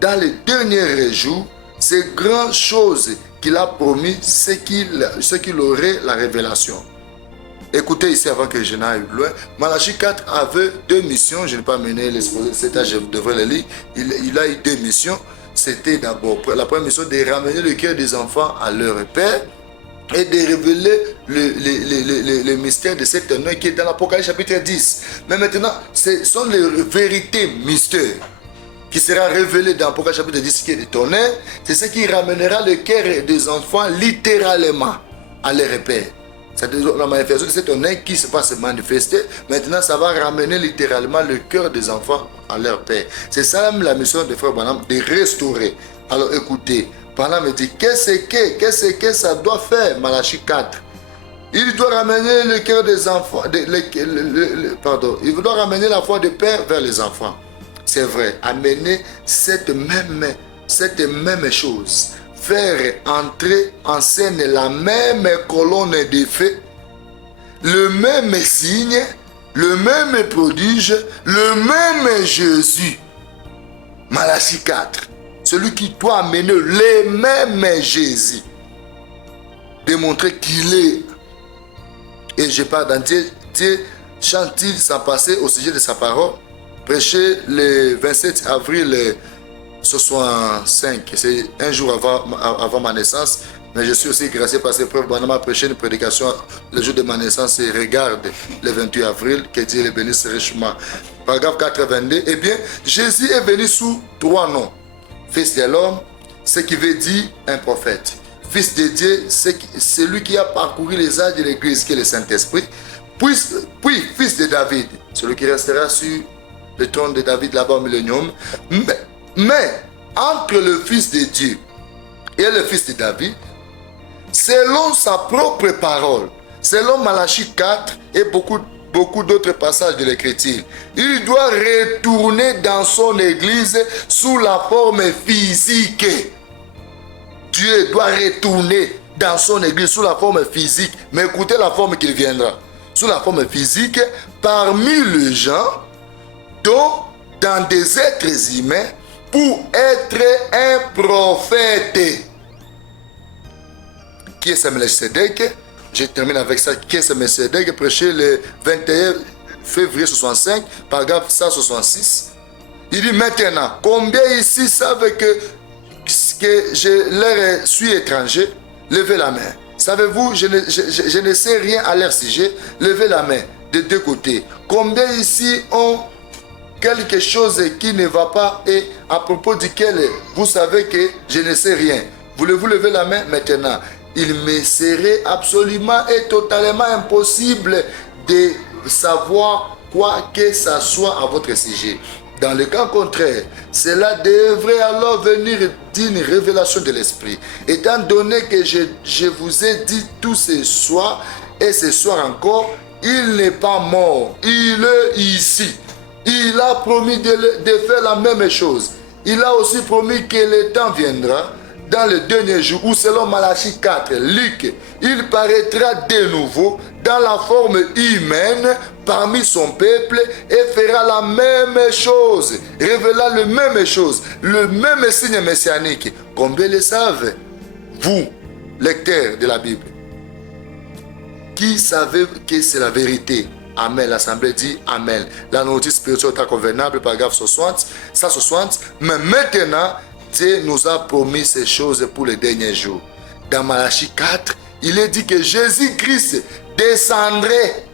dans les derniers jours ces grandes choses qu'il a promis, ce qu'il aurait la révélation. Écoutez ici avant que je n'aille loin. Malachie 4 avait deux missions. Je n'ai pas mené l'exposé, cet âge, je devrais le lire. Il a eu deux missions. C'était d'abord la première mission de ramener le cœur des enfants à leur père et de révéler le mystère de cet honneur qui est dans l'Apocalypse chapitre 10. Mais maintenant, ce sont les vérités mystères qui sera révélé dans l'Apocalypse chapitre 10 qui est le tonnerre. C'est ce qui ramènera le cœur des enfants littéralement à leur père. C'est la manifestation de cet honneur qui va se manifester. Maintenant, ça va ramener littéralement le cœur des enfants à leur père. C'est ça même la mission de Frère Branham, de restaurer. Alors écoutez, Branham me dit, qu'est-ce que ça doit faire, Malachie 4? Il doit ramener le cœur des enfants, il doit ramener la foi des pères vers les enfants. C'est vrai, amener cette même chose. Faire entrer en scène la même colonne de feu, le même signe, le même prodige, le même Jésus. Malachie 4. Celui qui doit amener le même Jésus. Démontrer qu'il est. Et je parle dans Dieu chante-t-il sans passer au sujet de sa parole. Prêché le 27 avril 65, c'est un jour avant ma naissance, mais je suis aussi gracié parce que Frère Branham a prêché une prédication le jour de ma naissance et regarde le 28 avril, que Dieu le bénisse richement. Paragraphe 82, eh bien, Jésus est venu sous trois noms. Fils de l'homme, ce qui veut dire un prophète. Fils de Dieu, c'est celui qui a parcouru les âges de l'Église, qui est le Saint-Esprit. Puis, fils de David, celui qui restera sur le trône de David là-bas au millénium. Mais entre le Fils de Dieu et le Fils de David, selon sa propre parole, selon Malachie 4 et beaucoup d'autres passages de l'Écriture, il doit retourner dans son Église sous la forme physique. Dieu doit retourner dans son Église sous la forme physique. Mais écoutez la forme qu'il viendra. Sous la forme physique, parmi les gens, dont dans des êtres humains, pour être un prophète. Qui est Samuel Sédèque? Je termine avec ça. Qui est Samuel Sédèque? Prêché le 21 février 65, paragraphe 166. Il dit maintenant, combien ici savent que je leur suis étranger? Levez la main. Savez-vous, je ne sais rien à leur sujet. Levez la main de deux côtés. Combien ici ont quelque chose qui ne va pas et à propos duquel vous savez que je ne sais rien? Voulez-vous lever la main maintenant? Il me serait absolument et totalement impossible de savoir quoi que ce soit à votre sujet. Dans le cas contraire, cela devrait alors venir d'une révélation de l'Esprit. Étant donné que je vous ai dit tout ce soir et ce soir encore, il n'est pas mort, il est ici. Il a promis de faire la même chose. Il a aussi promis que le temps viendra, dans le dernier jour, où selon Malachie 4, Luc, il paraîtra de nouveau dans la forme humaine parmi son peuple et fera la même chose, révélant le même chose, le même signe messianique. Combien le savent, vous, lecteurs de la Bible, qui savez que c'est la vérité? Amen. L'Assemblée dit Amen. La notice spirituelle est convenable, paragraphe 160. Mais maintenant, Dieu nous a promis ces choses pour les derniers jours. Dans Malachie 4, il est dit que Jésus-Christ descendrait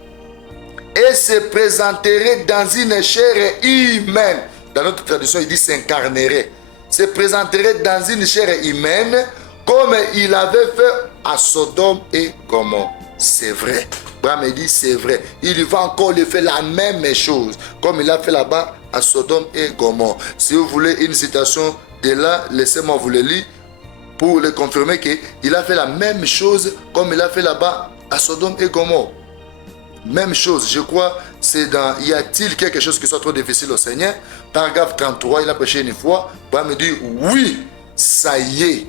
et se présenterait dans une chair humaine. Dans notre traduction, il dit s'incarnerait. Se présenterait dans une chair humaine comme il avait fait à Sodome et Gomorrhe. C'est vrai. Abraham dit c'est vrai. Il va encore le faire la même chose comme il a fait là-bas à Sodome et Gomorrhe. Si vous voulez une citation de là, laissez-moi vous le lire. pour le confirmer qu'il a fait la même chose comme il a fait là-bas à Sodome et Gomorrhe. Même chose, je crois, c'est dans y a-t-il quelque chose qui soit trop difficile au Seigneur? Paragraphe 33, il a prêché une fois, il me dit oui, ça y est,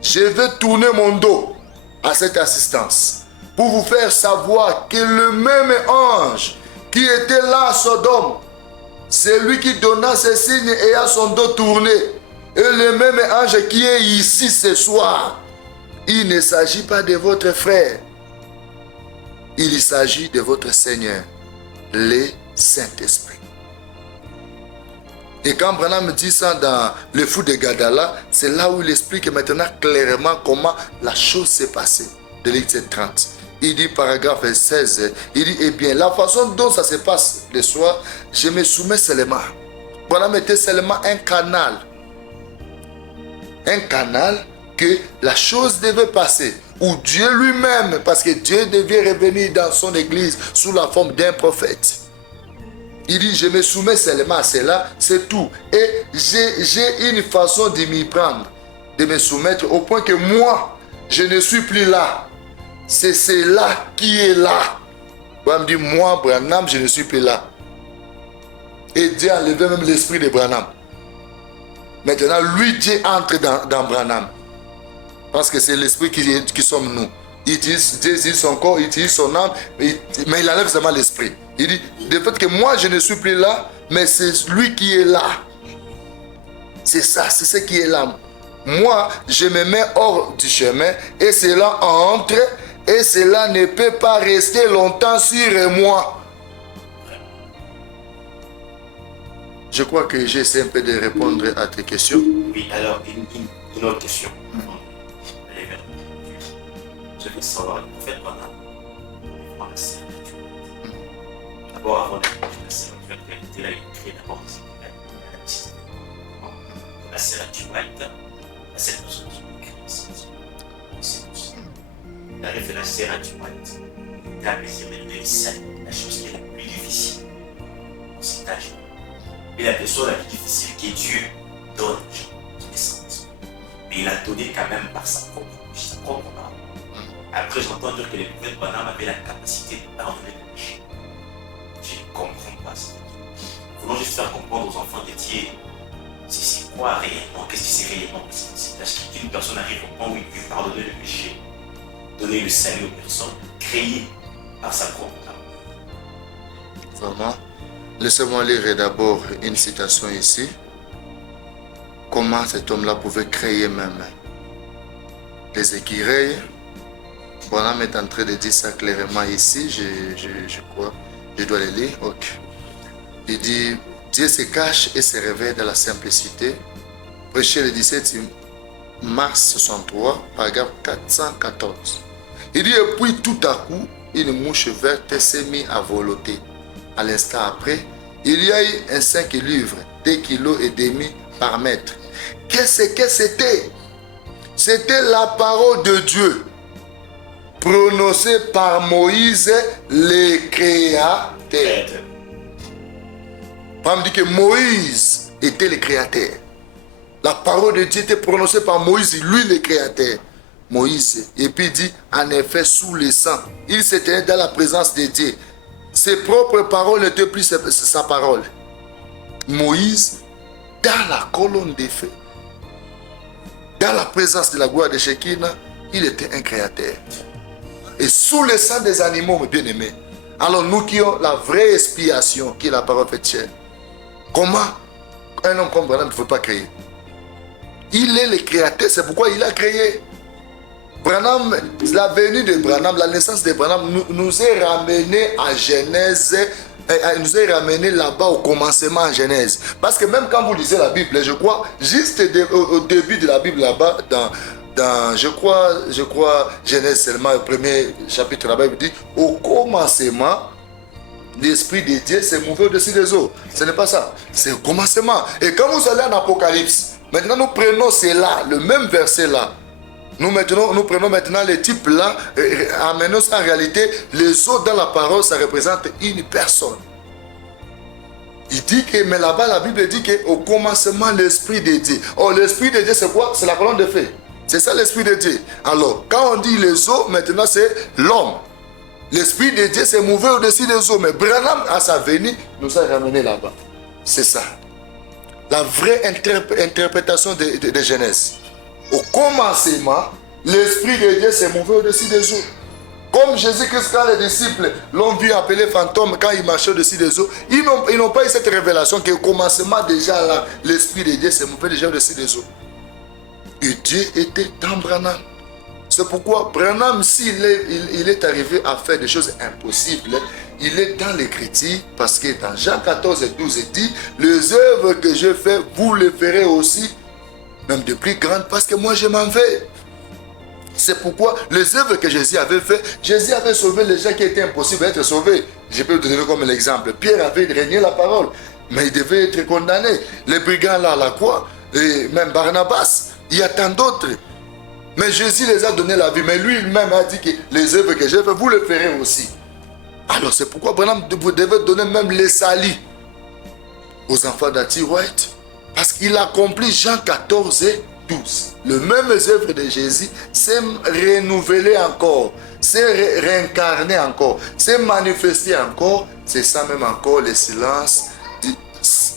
je vais tourner mon dos à cette assistance pour vous faire savoir que le même ange qui était là à Sodome, c'est lui qui donna ses signes et a son dos tourné. Et le même ange qui est ici ce soir, il ne s'agit pas de votre frère. Il s'agit de votre Seigneur, le Saint-Esprit. Et quand Branham dit ça dans le fou de Gadala, c'est là où il explique maintenant clairement comment la chose s'est passée. De l'Église 30. Il dit, paragraphe 16, il dit, eh bien, la façon dont ça se passe le soir, je me soumets seulement. Branham était seulement un canal. Un canal que la chose devait passer. Où Dieu lui-même, parce que Dieu devait revenir dans son église sous la forme d'un prophète. Il dit, je me soumets seulement à cela, c'est tout. Et j'ai une façon de m'y prendre, de me soumettre au point que moi, je ne suis plus là. C'est cela qui est là. On me dit, moi, Branham, je ne suis plus là. Et Dieu a enlevé même l'esprit de Branham. Maintenant, lui, Dieu entre dans Branham. Parce que c'est l'esprit qui sommes nous. Dieu utilise son corps, il utilise son âme, mais il enlève seulement l'esprit. Il dit, de fait que moi je ne suis plus là, mais c'est lui qui est là. C'est ça, c'est ce qui est là. Moi, je me mets hors du chemin et cela entre et cela ne peut pas rester longtemps sur moi. Je crois que j'essaie un peu de répondre à tes questions. Oui, alors une autre question. Je veux savoir, le prophète Branham, d'abord, avant d'être la spiritualité, là, il crée d'abord la spiritualité, la séduction de Christ. Il a fait la spiritualité, il a mesuré de salut, la chose qui est la plus difficile dans cet âge. Et la personne la plus difficile que Dieu donne aux naissances. Mais il a donné quand même par sa propre parole. Après, j'entends dire que le prophète Branham avait la capacité de pardonner les péchés. Je ne comprends pas ça. Nous voulons juste faire comprendre aux enfants de Dieu c'est quoi réellement, qu'est-ce que c'est réellement. C'est qu'une personne arrive au point où il peut pardonner le péché, donner le salut aux personnes, créer par sa propre âme. Vraiment. Laissez-moi lire d'abord une citation ici. Comment cet homme-là pouvait créer même les écureuils. Branham est en train de dire ça clairement ici. Je crois. Je dois le lire. Ok. Il dit, Dieu se cache et se révèle dans la simplicité. Prêché le 17 mars 63, paragraphe 414. Il dit, et puis tout à coup, une mouche verte s'est mise à voleter. À l'instant après, il y a eu un 5 livres, 2,5 kg par mètre. Qu'est-ce que c'était? C'était la parole de Dieu, prononcée par Moïse, le Créateur. On me dit que Moïse était le Créateur. La parole de Dieu était prononcée par Moïse, lui le Créateur. Moïse, et puis il dit, en effet, sous le sang, il se tenait dans la présence de Dieu. Ses propres paroles n'étaient plus sa parole. Moïse, dans la colonne de feu, dans la présence de la gloire de Shekinah, il était un créateur. Et sous le sang des animaux, mes bien-aimés. Alors nous qui avons la vraie expiation, qui est la parole faite chair, comment un homme comme Branham ne peut pas créer? Il est le créateur, c'est pourquoi il a créé. Branham, la venue de Branham, la naissance de Branham nous est ramené à Genèse, nous est ramené là-bas au commencement en Genèse. Parce que même quand vous lisez la Bible, je crois, juste au début de la Bible là-bas, dans je crois, Genèse seulement, le premier chapitre là-bas, il dit, au commencement, l'Esprit de Dieu s'est mouvé au-dessus des eaux. Ce n'est pas ça, c'est au commencement. Et quand vous allez en Apocalypse, maintenant nous prenons cela, le même verset là. Nous prenons maintenant les types là, amenons ça en réalité, les eaux dans la parole, ça représente une personne. Il dit que, mais là-bas, la Bible dit qu'au commencement, l'Esprit de Dieu. Oh, l'Esprit de Dieu, c'est quoi? C'est la colonne de feu. C'est ça l'Esprit de Dieu. Alors, quand on dit les eaux, maintenant c'est l'homme. L'Esprit de Dieu s'est mouvé au-dessus des eaux. Mais Branham, à sa venue, nous a ramenés là-bas. C'est ça. La vraie interprétation de Genèse. Au commencement, l'Esprit de Dieu s'est mouvé au-dessus des eaux. Comme Jésus-Christ, quand les disciples l'ont vu appeler fantôme quand il marchait au-dessus des eaux, ils n'ont pas eu cette révélation qu'au commencement déjà là, l'Esprit de Dieu s'est mouvé déjà au-dessus des eaux. Et Dieu était dans Branham. C'est pourquoi Branham, s'il est arrivé à faire des choses impossibles, il est dans l'Écriture, parce que dans Jean 14 et 12, il dit, les œuvres que je fais, vous les ferez aussi, même de plus grandes, parce que moi je m'en vais. C'est pourquoi les œuvres que Jésus avait fait, Jésus avait sauvé les gens qui étaient impossibles d'être sauvés. Je peux vous donner comme l'exemple. Pierre avait régné la parole, mais il devait être condamné. Les brigands là à la croix, et même Barnabas, il y a tant d'autres. Mais Jésus les a donné la vie, mais lui-même a dit que les œuvres que j'ai fait, vous les ferez aussi. Alors c'est pourquoi Branham, vous devez donner même les salis aux enfants d'Ati White, parce qu'il accomplit Jean 14 et 12. Le même œuvre de Jésus s'est renouvelé encore, s'est réincarné encore, s'est manifesté encore. C'est ça même encore le silence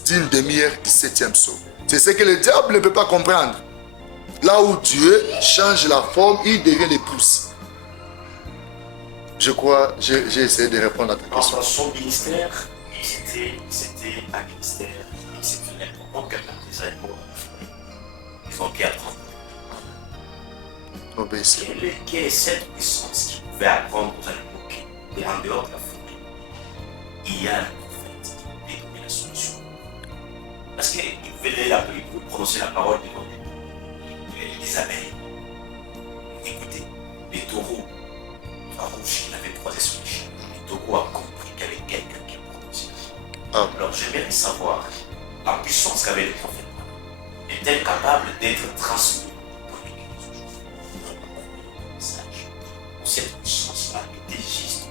d'une demi-heure du 7e saut. C'est ce que le diable ne peut pas comprendre. Là où Dieu change la forme, il devient l'épouse. Je crois, j'ai essayé de répondre à ta question. Dans son ministère, c'était un ministère exceptionnel. Pourquoi quelqu'un des animaux ils ont bien apprendre. Obéissez. Quelle est cette puissance qui pouvait apprendre aux animaux et en dehors de la forêt? Il y a le prophète qui peut donner la solution. Parce qu'il pouvait prononcer la parole devant les abeilles. Écoutez, les taureaux rouges, il avait croisé sur les chiens. Le taureau a compris qu'il y avait quelqu'un qui prononçait. Alors j'aimerais savoir la puissance qu'avait le prophète. Est-elle capable d'être transmise pour le message? Cette puissance-là était juste.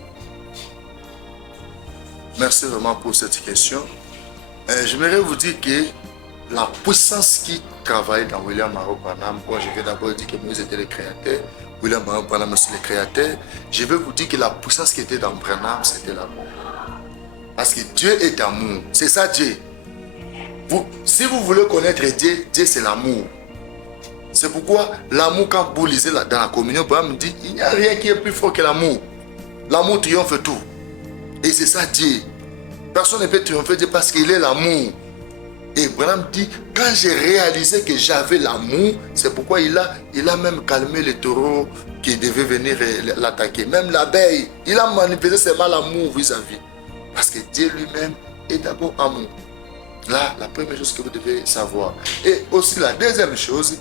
Merci vraiment pour cette question. J'aimerais vous dire que la puissance qui travaille dans William Marot Branham, moi je vais d'abord dire que Moïse était le créateur, William Marot Branham aussi le créateur. Je vais vous dire que la puissance qui était dans Branham, c'était l'amour. Parce que Dieu est amour. C'est ça Dieu. Si vous voulez connaître Dieu, Dieu c'est l'amour. C'est pourquoi l'amour, quand vous lisez dans la communion, Branham dit, il n'y a rien qui est plus fort que l'amour. L'amour triomphe tout. Et c'est ça Dieu. Personne ne peut triompher Dieu parce qu'il est l'amour. Et Branham dit, quand j'ai réalisé que j'avais l'amour, c'est pourquoi il a même calmé les taureaux qui devaient venir l'attaquer. Même l'abeille, il a manifesté seulement l'amour vis-à-vis. Parce que Dieu lui-même est d'abord amour. Là, la première chose que vous devez savoir. Et aussi la deuxième chose,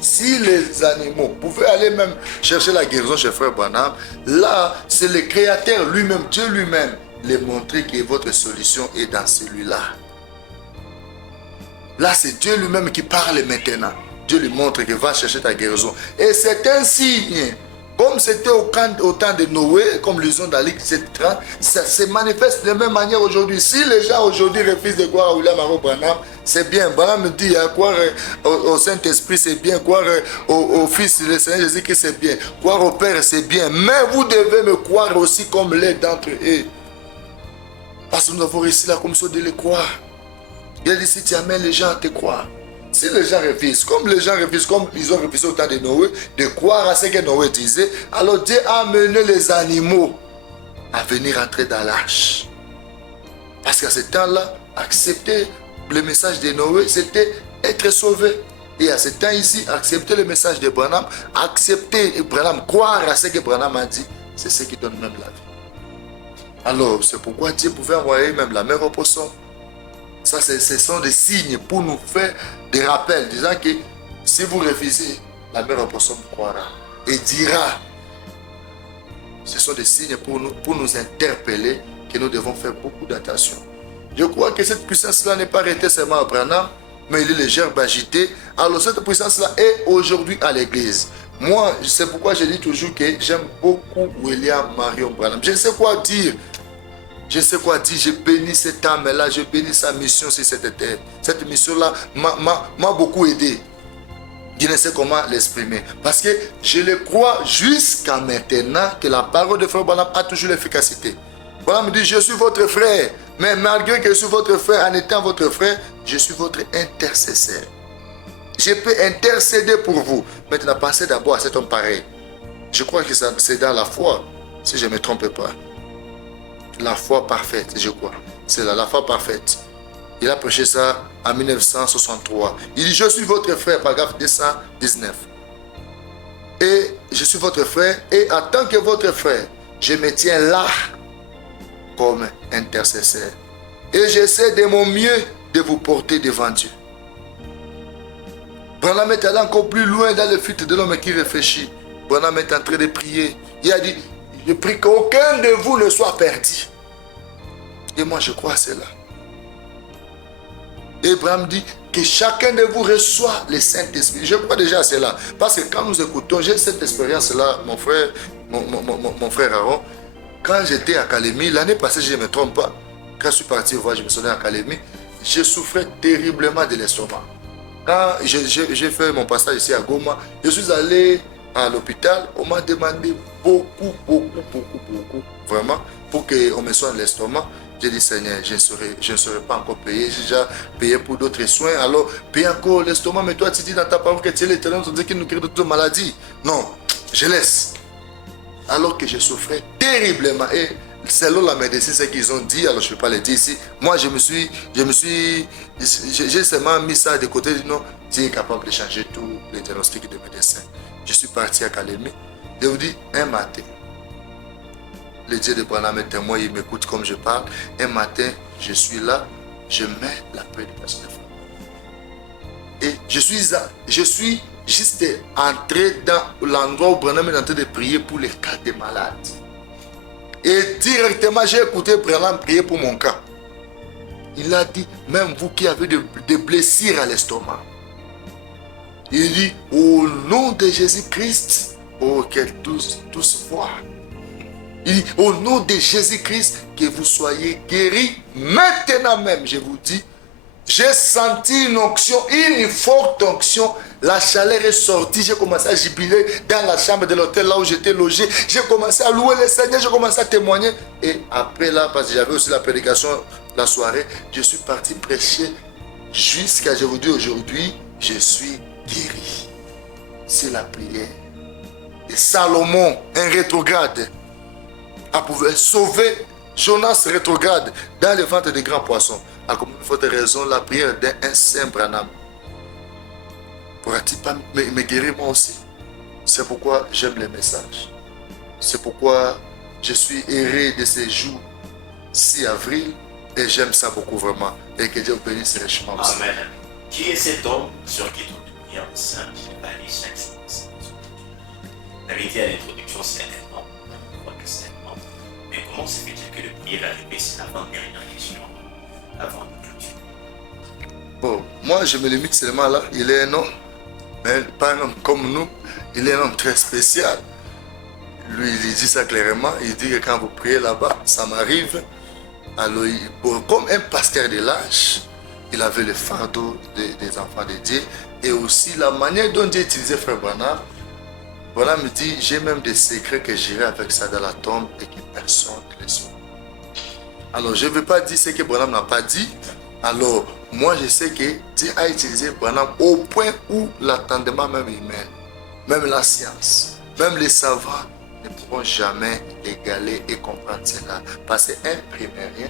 si les animaux pouvaient aller même chercher la guérison chez Frère Branham, là, c'est le Créateur lui-même, Dieu lui-même, les montrer que votre solution est dans celui-là. Là, c'est Dieu lui-même qui parle maintenant. Dieu lui montre qu'il va chercher ta guérison. Et c'est un signe. Comme c'était au temps de Noé, comme l'usine d'Ali, etc., ça se manifeste de la même manière aujourd'hui. Si les gens aujourd'hui refusent de croire à William Marot Branham, c'est bien. Branham me dit, croire au Saint-Esprit, c'est bien. Croire au Fils du Seigneur Jésus-Christ, c'est bien. Croire au Père, c'est bien. Mais vous devez me croire aussi comme l'un d'entre eux. Parce que nous avons réussi la commission de les croire. Il a dit, si tu amènes les gens à te croire. Si les gens refusent, comme ils ont refusé au temps de Noé, de croire à ce que Noé disait, alors Dieu a amené les animaux à venir entrer dans l'arche. Parce qu'à ce temps-là, accepter le message de Noé, c'était être sauvé. Et à ce temps ici, accepter le message de Branham, accepter Branham, croire à ce que Branham a dit, c'est ce qui donne même la vie. Alors, c'est pourquoi Dieu pouvait envoyer même la mer au poisson. Ça, ce sont des signes pour nous faire des rappels, disant que si vous refusez, la mère au poisson croira et dira. Ce sont des signes pour nous interpeller que nous devons faire beaucoup d'attention. Je crois que cette puissance-là n'est pas arrêtée seulement à Branham, mais il est légèrement agité. Alors cette puissance-là est aujourd'hui à l'église. Moi, c'est pourquoi je dis toujours que j'aime beaucoup William Marion Branham. Je sais quoi dire. Je sais quoi dire, je bénis cette âme-là, je bénis sa mission sur cette terre. Cette mission-là m'a beaucoup aidé. Je ne sais comment l'exprimer. Parce que je le crois jusqu'à maintenant que la parole de Frère Branham a toujours l'efficacité. Branham me dit, je suis votre frère. Mais malgré que je suis votre frère, en étant votre frère, je suis votre intercesseur. Je peux intercéder pour vous. Maintenant, pensez d'abord à cet homme pareil. Je crois que c'est dans la foi, si je ne me trompe pas. La foi parfaite, je crois. C'est la foi parfaite. Il a prêché ça en 1963. Il dit, je suis votre frère, paragraphe 219. Et je suis votre frère, et en tant que votre frère, je me tiens là comme intercesseur. Et j'essaie de mon mieux de vous porter devant Dieu. Branham est allé encore plus loin dans le fuite de l'homme qui réfléchit. Branham est en train de prier. Il a dit, je prie qu'aucun de vous ne soit perdu. Et moi je crois à cela. Et Branham dit que chacun de vous reçoit le Saint-Esprit. Je crois déjà à cela. Parce que quand nous écoutons, j'ai cette expérience-là, mon frère Aaron. Quand j'étais à Calémie, l'année passée, je ne me trompe pas, quand je suis parti voir, je me suis donné à Calémie, je souffrais terriblement de l'estomac. Quand j'ai fait mon passage ici à Goma, je suis allé à l'hôpital, on m'a demandé beaucoup, vraiment, pour qu'on me soigne l'estomac. J'ai dit, Seigneur, je ne serai pas encore payé, j'ai déjà payé pour d'autres soins, alors paye encore l'estomac, mais toi tu dis dans ta parole que tu es l'Éternel, tu dis qu'il nous crée de toutes maladies. Non, je laisse. Alors que je souffrais terriblement. Et selon la médecine, ce qu'ils ont dit, alors je ne vais pas le dire ici. Moi, j'ai seulement mis ça de côté. Non, Dieu est capable de changer tous les diagnostics de médecins. Je suis parti à Calémie. Je vous dis, un matin, le Dieu de Branham est témoin, il m'écoute comme je parle. Un matin, je suis là, je mets la prédication de foi. Et je suis juste entré dans l'endroit où Branham est en train de prier pour les cas des malades. Et directement, j'ai écouté Branham prier pour mon cas. Il a dit, même vous qui avez des blessures à l'estomac. Il dit, au nom de Jésus-Christ, oh, que tous voient. Il dit, au nom de Jésus-Christ, que vous soyez guéris maintenant même, je vous dis. J'ai senti une onction, une forte onction. La chaleur est sortie. J'ai commencé à jubiler dans la chambre de l'hôtel là où j'étais logé. J'ai commencé à louer le Seigneur. J'ai commencé à témoigner. Et après là, parce que j'avais aussi la prédication la soirée, je suis parti prêcher jusqu'à, je vous dis aujourd'hui, je suis guéri. C'est la prière. Et Salomon, un rétrograde, a pu sauver Jonas rétrograde dans le ventre des grands poissons. À comme une forte raison, la prière d'un saint Branham pourra-t-il pas me guérir moi aussi? C'est pourquoi j'aime les messages. C'est pourquoi je suis heureux de ces jours 6 avril et j'aime ça beaucoup vraiment. Et que Dieu bénisse richement aussi. Amen. Qui est cet homme sur qui toute prière sainte j'ai parlé chaque jour? Vous avez dit à l'introduction, c'est un homme. Je crois que c'est un homme. Mais comment se fait-il que le prière est arrivé? C'est l'avant-dernière question. Avant de clôturer. Bon, moi je me limite seulement là. Il est un homme, mais pas un homme comme nous. Il est un homme très spécial. Lui, il dit ça clairement. Il dit que quand vous priez là-bas, ça m'arrive. Alors, comme un pasteur de l'âge, il avait le fardeau des enfants de Dieu. Et aussi la manière dont Dieu utilisait Frère Branham. Branham me dit, j'ai même des secrets que j'irai avec ça dans la tombe et que personne ne les saura. Alors, je ne veux pas dire ce que Branham n'a pas dit. Alors, moi, je sais que Dieu a utilisé Branham au point où l'attendement même humain, même la science, même les savants ne pourront jamais égaler et comprendre cela. Parce qu'un primérien,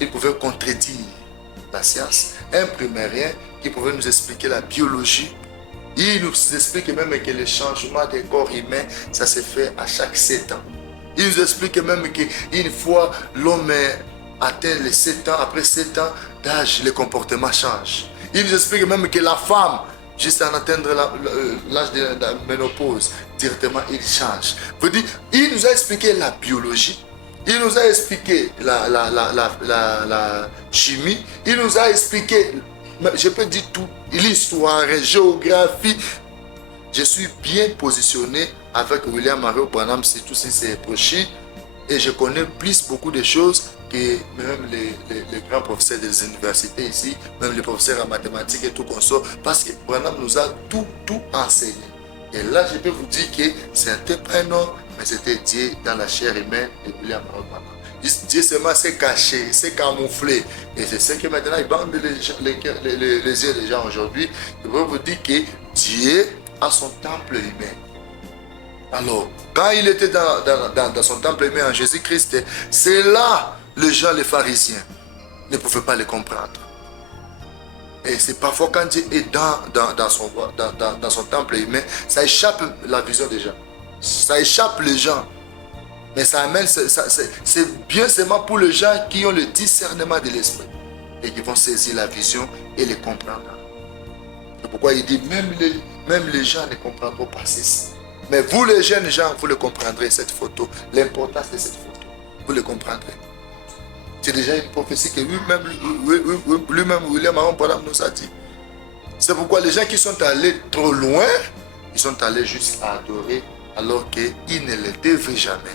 il pouvait contredire la science. Un primérien qui pouvait nous expliquer la biologie. Il nous explique même que le changement des corps humains, ça se fait à chaque 7 ans. Il nous explique même qu'une fois l'homme atteint les 7 ans, après 7 ans d'âge, le comportement change. Il nous explique même que la femme, juste en atteindre l'âge de la ménopause, directement il change. Il nous a expliqué la biologie, il nous a expliqué la chimie, il nous a expliqué, je peux dire tout, l'histoire, la géographie. Je suis bien positionné avec William Mario Branham, c'est tout ces brochures et je connais beaucoup de choses que même les grands professeurs des universités ici, même les professeurs en mathématiques et tout consort, parce que Branham nous a tout enseigné. Et là, je peux vous dire que c'était pas un homme, mais c'était Dieu dans la chair humaine de William Branham. Dieu seulement s'est caché, s'est camouflé. Et c'est ce que maintenant il bande les yeux des gens aujourd'hui. Je veux vous dire que Dieu a son temple humain. Alors, quand il était dans son temple humain en Jésus-Christ, c'est là les gens, les pharisiens, ne pouvaient pas les comprendre. Et c'est parfois quand Dieu est dans son temple humain, ça échappe la vision des gens. Ça échappe les gens. Mais ça amène, c'est bien seulement pour les gens qui ont le discernement de l'esprit et qui vont saisir la vision et les comprendre. C'est pourquoi il dit, même les gens ne comprendront pas ceci. Mais vous les jeunes gens, vous le comprendrez, cette photo, l'importance de cette photo, vous le comprendrez. C'est déjà une prophétie que lui-même William Branham nous a dit. C'est pourquoi les gens qui sont allés trop loin, ils sont allés juste à adorer alors qu'ils ne le devaient jamais.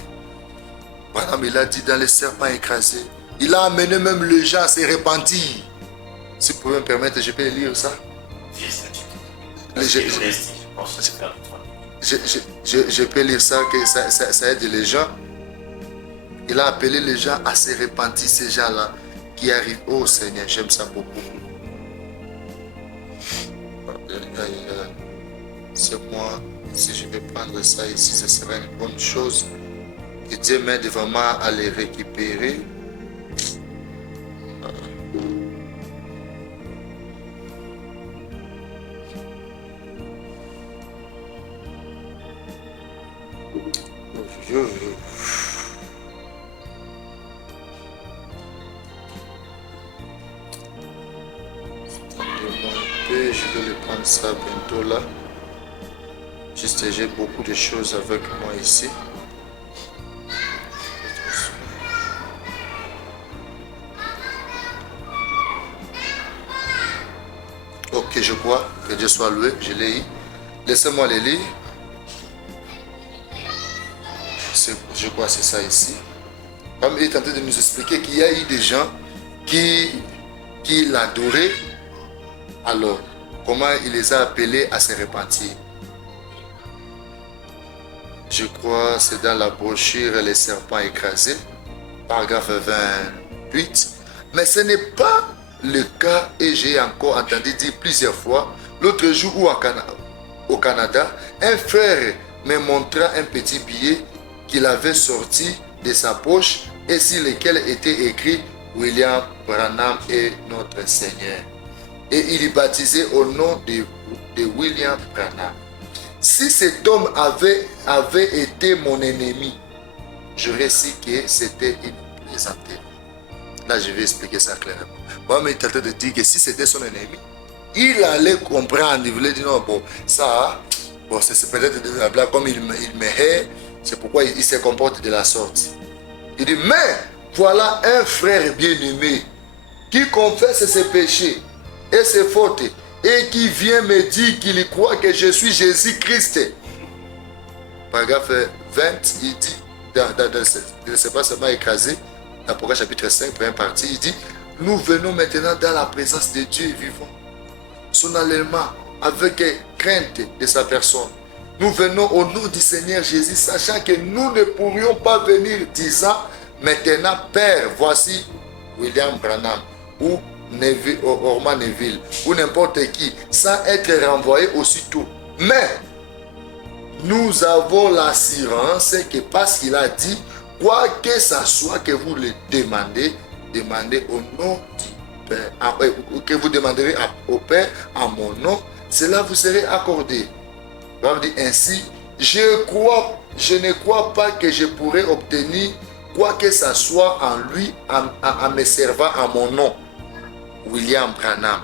Branham, il a dit dans les serpents écrasés, il a amené même les gens à se repentir. Si vous pouvez me permettre, je peux lire ça. Je peux lire ça, que ça aide les gens. Il a appelé les gens à se repentir, ces gens-là qui arrivent. Oh Seigneur, j'aime ça beaucoup. C'est moi, si je vais prendre ça ici, ce sera une bonne chose. Et Dieu m'aide vraiment à les récupérer. Je vais le prendre ça bientôt là. Juste, j'ai beaucoup de choses avec moi ici. Ok, je crois que Dieu soit loué. Je l'ai eu. Laissez-moi les lire. Je crois que c'est ça ici. Comme il est en train de nous expliquer qu'il y a eu des gens qui l'adoraient. Alors, comment il les a appelés à se repentir? Je crois que c'est dans la brochure Les serpents écrasés, paragraphe 28. Mais ce n'est pas le cas, et j'ai encore entendu dire plusieurs fois, l'autre jour au Canada, un frère me montra un petit billet qu'il avait sorti de sa poche et sur lequel était écrit William Branham est notre Seigneur. Et il est baptisé au nom de William Branham. Si cet homme avait été mon ennemi, j'aurais su que c'était une plaisanterie. Là, je vais expliquer ça clairement. Moi, mais il est en train de dire que si c'était son ennemi, il allait comprendre. Il voulait dire non, bon, ça, bon, c'est peut-être de la blague, comme il me hait, c'est pourquoi il se comporte de la sorte. Il dit, mais voilà un frère bien-aimé qui confesse ses péchés et ses fautes et qui vient me dire qu'il croit que je suis Jésus-Christ. Paragraphe 20, il dit, il ne s'est pas seulement écrasé, Apocalypse chapitre 5, première partie, il dit, nous venons maintenant dans la présence de Dieu vivant, solennellement, avec crainte de sa personne. Nous venons au nom du Seigneur Jésus, sachant que nous ne pourrions pas venir disant, maintenant, Père, voici William Branham, ou Orman Neville, ou n'importe qui, sans être renvoyé aussitôt. Mais, nous avons l'assurance que parce qu'il a dit, quoi que ce soit que vous le demandez, demandez au nom du Père, que vous demanderez au Père en mon nom, cela vous serait accordé. On dit ainsi, je ne crois pas que je pourrais obtenir quoi que ce soit en lui en me servant à mon nom, William Branham.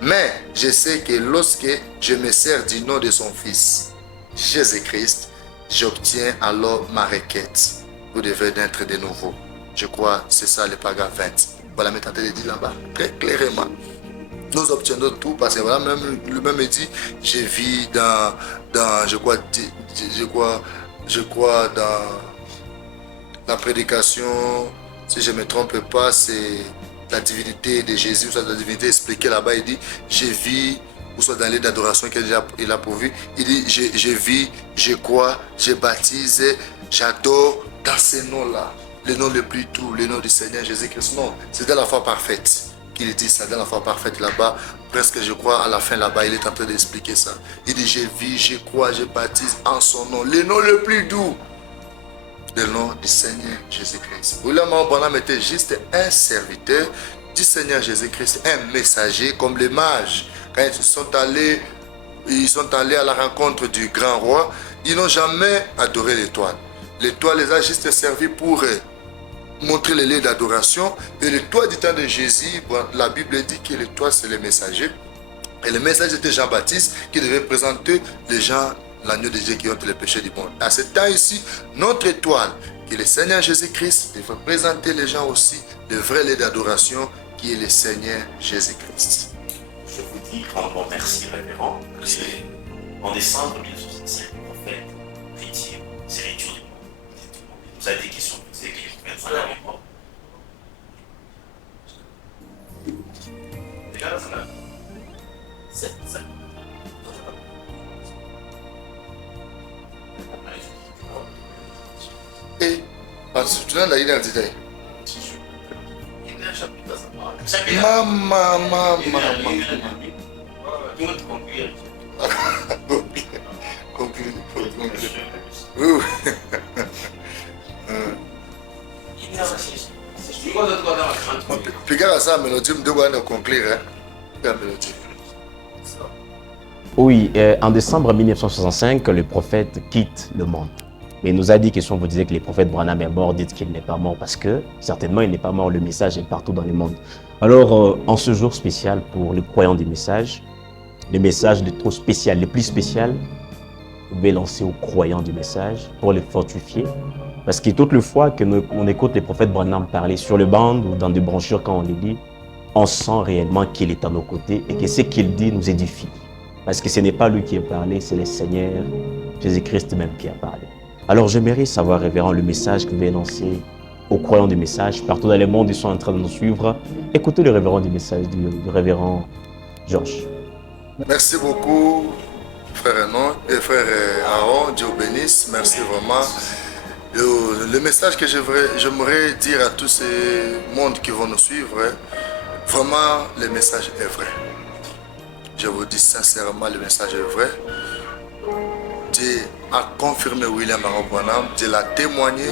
Mais je sais que lorsque je me sers du nom de son Fils, Jésus-Christ, j'obtiens alors ma requête. Vous devez naître de nouveau. Je crois c'est ça le paragraphe 20. Voilà, mais tentez de dire là-bas très clairement. Nous obtenons tout parce que voilà, même lui-même dit, je vis dans je crois dans la prédication, Si je ne me trompe pas, c'est la divinité de Jésus, ou soit la divinité expliquée là-bas. Il dit, je vis, ou soit dans l'île d'adoration qu'il a pourvu. Il dit, je vis, je crois, je baptise, j'adore dans ces noms-là. Le nom le plus doux, le nom du Seigneur Jésus-Christ. Non, c'est dans la foi parfaite qu'il dit ça, dans la foi parfaite là-bas. Presque, je crois, à la fin là-bas, il est en train d'expliquer ça. Il dit, je vis, je crois, je baptise en son nom. Le nom le plus doux, le nom du Seigneur Jésus-Christ. William Branham était juste un serviteur du Seigneur Jésus-Christ, un messager comme les mages. Quand ils sont allés à la rencontre du grand roi, ils n'ont jamais adoré l'étoile. L'étoile les a juste servi pour montrer les lieux d'adoration. Et l'étoile du temps de Jésus, la Bible dit que l'étoile c'est le messager. Et le messager était Jean-Baptiste qui devait présenter les gens, l'agneau de Dieu qui ont les péchés du monde. À ce temps ici, notre étoile, qui est le Seigneur Jésus-Christ, devait présenter les gens aussi le vrai lieu d'adoration qui est le Seigneur Jésus-Christ. Je vous dis grandement merci, révérend. En décembre 1965, le prophète retire ses lectures du monde. Vous avez des questions, vous avez des questions avec moi. Regarde ça là. C'est ça. Et, tu l'as dit dans le détail. Maman. Conclure. Puis à ça, mélodie, je dois conclure. Oui, en décembre 1965, le prophète quitte le monde. Mais il nous a dit que si on vous disait que le prophète Branham est mort, dites qu'il n'est pas mort parce que certainement il n'est pas mort, le message est partout dans le monde. Alors, en ce jour spécial pour les croyants du message, le message le trop spécial, le plus spécial, vous pouvez lancer aux croyants du message pour les fortifier. Parce que toutes les fois qu'on écoute les prophètes Branham parler sur le band ou dans des brochures quand on les lit, on sent réellement qu'il est à nos côtés et que ce qu'il dit nous édifie. Parce que ce n'est pas lui qui a parlé, c'est le Seigneur Jésus-Christ même qui a parlé. Alors j'aimerais savoir, révérend, le message que vous avez lancé aux croyants du message. Partout dans le monde, ils sont en train de nous suivre. Écoutez le révérend du message du révérend Georges. Merci beaucoup, frère Aaron, Dieu bénisse. Merci vraiment. Le message que j'aimerais dire à tous ces mondes qui vont nous suivre, vraiment, le message est vrai. Je vous dis sincèrement, le message est vrai. Dieu a confirmé William Aaron Branham, Dieu l'a témoigné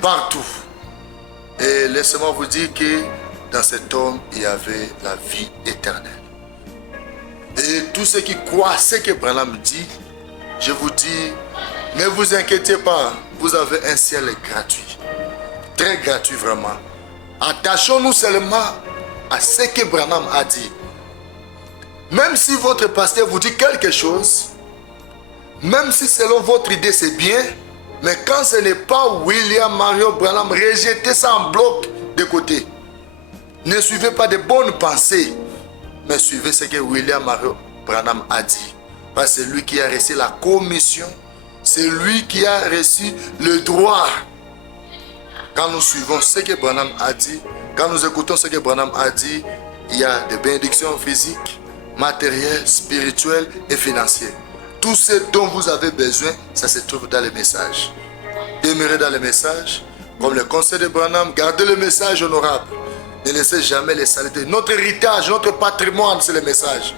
partout. Et laissez-moi vous dire que dans cet homme, il y avait la vie éternelle. Et tous ceux qui croient ce que Branham dit, je vous dis, ne vous inquiétez pas, vous avez un ciel gratuit. Très gratuit vraiment. Attachons-nous seulement à ce que Branham a dit. Même si votre pasteur vous dit quelque chose, même si selon votre idée c'est bien, mais quand ce n'est pas William Marion Branham, rejetez ça en bloc de côté. Ne suivez pas de bonnes pensées, mais suivez ce que William Marion Branham a dit. Parce que c'est lui qui a reçu la commission, c'est lui qui a reçu le droit. Quand nous suivons ce que Branham a dit, quand nous écoutons ce que Branham a dit, il y a des bénédictions physiques, matérielles, spirituelles et financières. Tout ce dont vous avez besoin, ça se trouve dans le message. Demeurez dans le message, comme le conseil de Branham, gardez le message honorable. Ne laissez jamais les saletés. Notre héritage, notre patrimoine, c'est le message.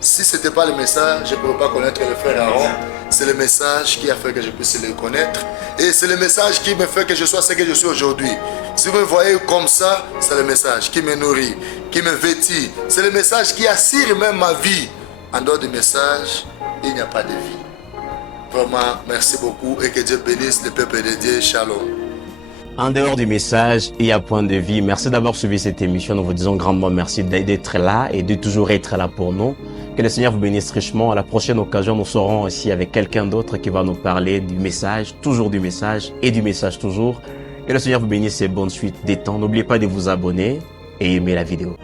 Si ce n'était pas le message, je ne pourrais pas connaître le frère Aaron. C'est le message qui a fait que je puisse le connaître. Et c'est le message qui me fait que je sois ce que je suis aujourd'hui. Si vous me voyez comme ça, c'est le message qui me nourrit, qui me vêtit. C'est le message qui assure même ma vie. En dehors du message, il n'y a pas de vie. Vraiment, merci beaucoup et que Dieu bénisse le peuple de Dieu. Shalom. En dehors du message, il y a point de vie. Merci d'avoir suivi cette émission. Nous vous disons grandement merci d'être là et de toujours être là pour nous. Que le Seigneur vous bénisse richement. À la prochaine occasion, nous serons ici avec quelqu'un d'autre qui va nous parler du message, toujours du message et du message toujours. Que le Seigneur vous bénisse et bonne suite des temps. N'oubliez pas de vous abonner et aimer la vidéo.